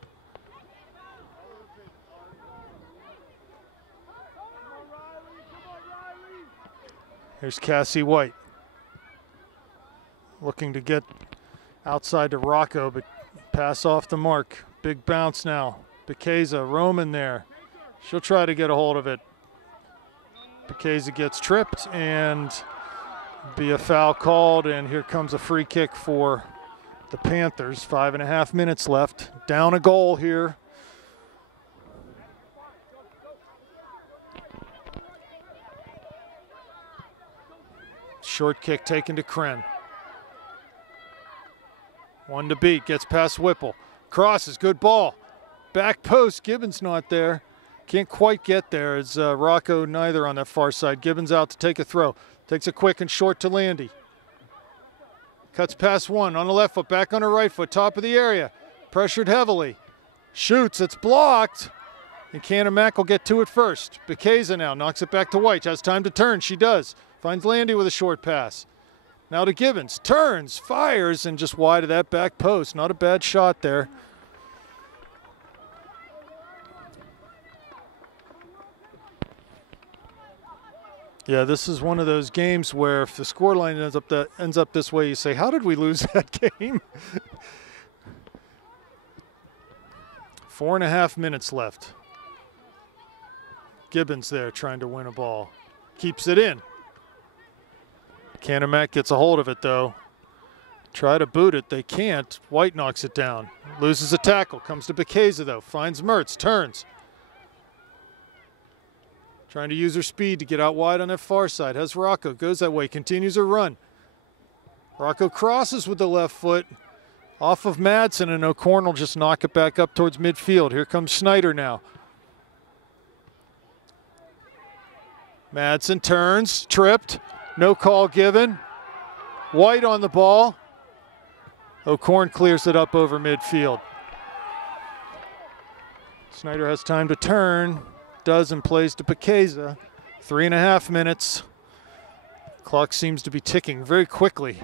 Here's Cassie White. Looking to get outside to Rocco, but pass off the mark. Big bounce now. Bekeza, Roman there. She'll try to get a hold of it. Bekeza gets tripped and be a foul called, and here comes a free kick for the Panthers. 5.5 minutes left. Down a goal here. Short kick taken to Kren. One to beat, gets past Whipple. Crosses, good ball. Back post, Gibbons not there. Can't quite get there as Rocco neither on that far side. Gibbons out to take a throw. Takes a quick and short to Landy. Cuts past one on the left foot, back on her right foot, top of the area. Pressured heavily. Shoots, it's blocked. And Canon-Mac will get to it first. Bekeza now knocks it back to White. Has time to turn, she does. Finds Landy with a short pass. Now to Gibbons, turns, fires, and just wide of that back post. Not a bad shot there. Yeah, this is one of those games where if the scoreline ends up this way, you say, how did we lose that game? 4.5 minutes left. Gibbons there trying to win a ball. Keeps it in. Canon-Mac gets a hold of it, though. Try to boot it. They can't. White knocks it down. Loses a tackle. Comes to Bekeza, though. Finds Mertz. Turns. Trying to use her speed to get out wide on that far side. Has Rocco. Goes that way. Continues her run. Rocco crosses with the left foot. Off of Madsen, and O'Corn will just knock it back up towards midfield. Here comes Snyder now. Madsen turns. Tripped. No call given. White on the ball. O'Corn clears it up over midfield. Snyder has time to turn. Does and plays to Bekeza. 3.5 minutes. Clock seems to be ticking very quickly.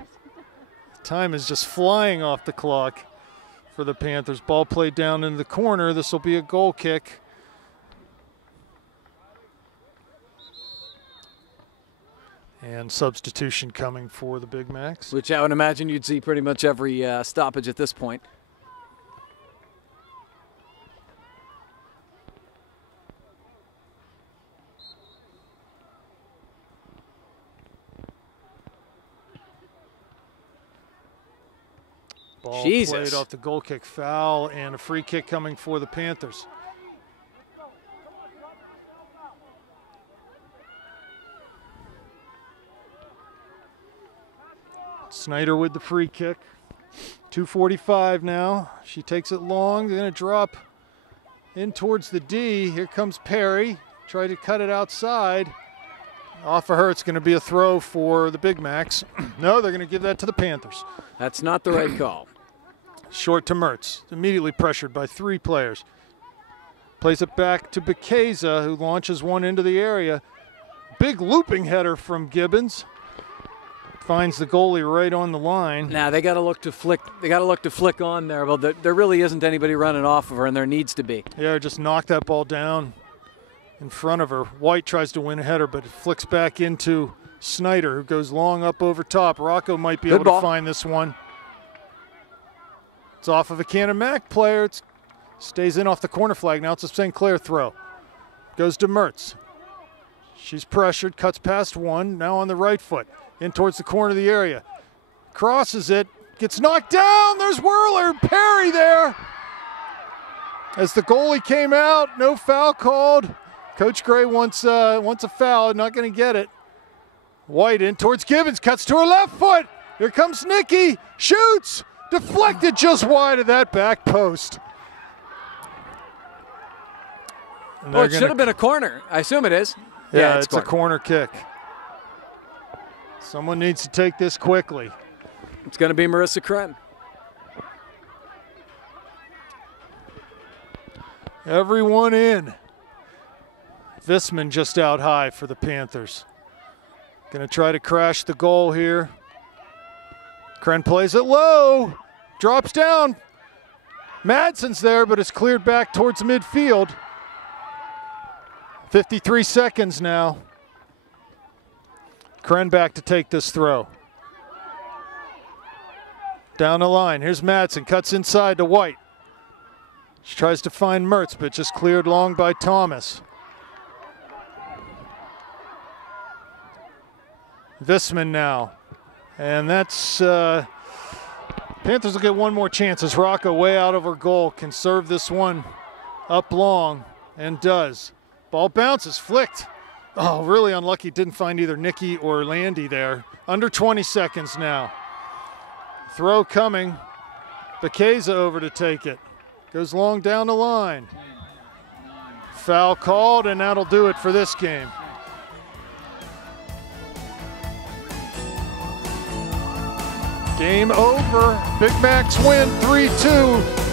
Time is just flying off the clock for the Panthers. Ball played down into the corner. This will be a goal kick. And substitution coming for the Big Macs. Which I would imagine you'd see pretty much every stoppage at this point. Ball played off the goal kick, foul, and a free kick coming for the Panthers. Snyder with the free kick. 2:45 now. She takes it long. They're going to drop in towards the D. Here comes Perry. Try to cut it outside. Off of her, it's going to be a throw for the Big Macs. No, they're going to give that to the Panthers. That's not the right call. Short to Mertz. Immediately pressured by 3 players. Plays it back to Bekeza, who launches one into the area. Big looping header from Gibbons. Finds the goalie right on the line. Now they got to look to flick. They got to look to flick on there. Well, there really isn't anybody running off of her, and there needs to be. Yeah, just knock that ball down in front of her. White tries to win a header, but it flicks back into Snyder, who goes long up over top. Rocco might be able to find this one. It's off of a Canon-Mac player. It stays in off the corner flag. Now it's a St. Clair throw. Goes to Mertz. She's pressured, cuts past one, now on the right foot. In towards the corner of the area. Crosses it, gets knocked down. There's Whirler, Perry there. As the goalie came out, no foul called. Coach Gray wants a foul, not going to get it. White in towards Gibbons, cuts to her left foot. Here comes Nikki, shoots, deflected just wide of that back post. And Oh, it should have been a corner. I assume it is. Yeah, it's a corner kick. Someone needs to take this quickly. It's going to be Marissa Kren. Everyone in. Visman just out high for the Panthers. Going to try to crash the goal here. Kren plays it low. Drops down. Madsen's there, but it's cleared back towards midfield. 53 seconds now. Kren back to take this throw. Down the line. Here's Madsen. Cuts inside to White. She tries to find Mertz, but just cleared long by Thomas. Visman now. And that's Panthers will get one more chance as Rocco, way out of her goal, can serve this one up long, and does. Ball bounces, flicked. Oh, really unlucky. Didn't find either Nikki or Landy there. Under 20 seconds now. Throw coming. Bekeza over to take it. Goes long down the line. Foul called, and that'll do it for this game. Game over. Big Macs win 3-2.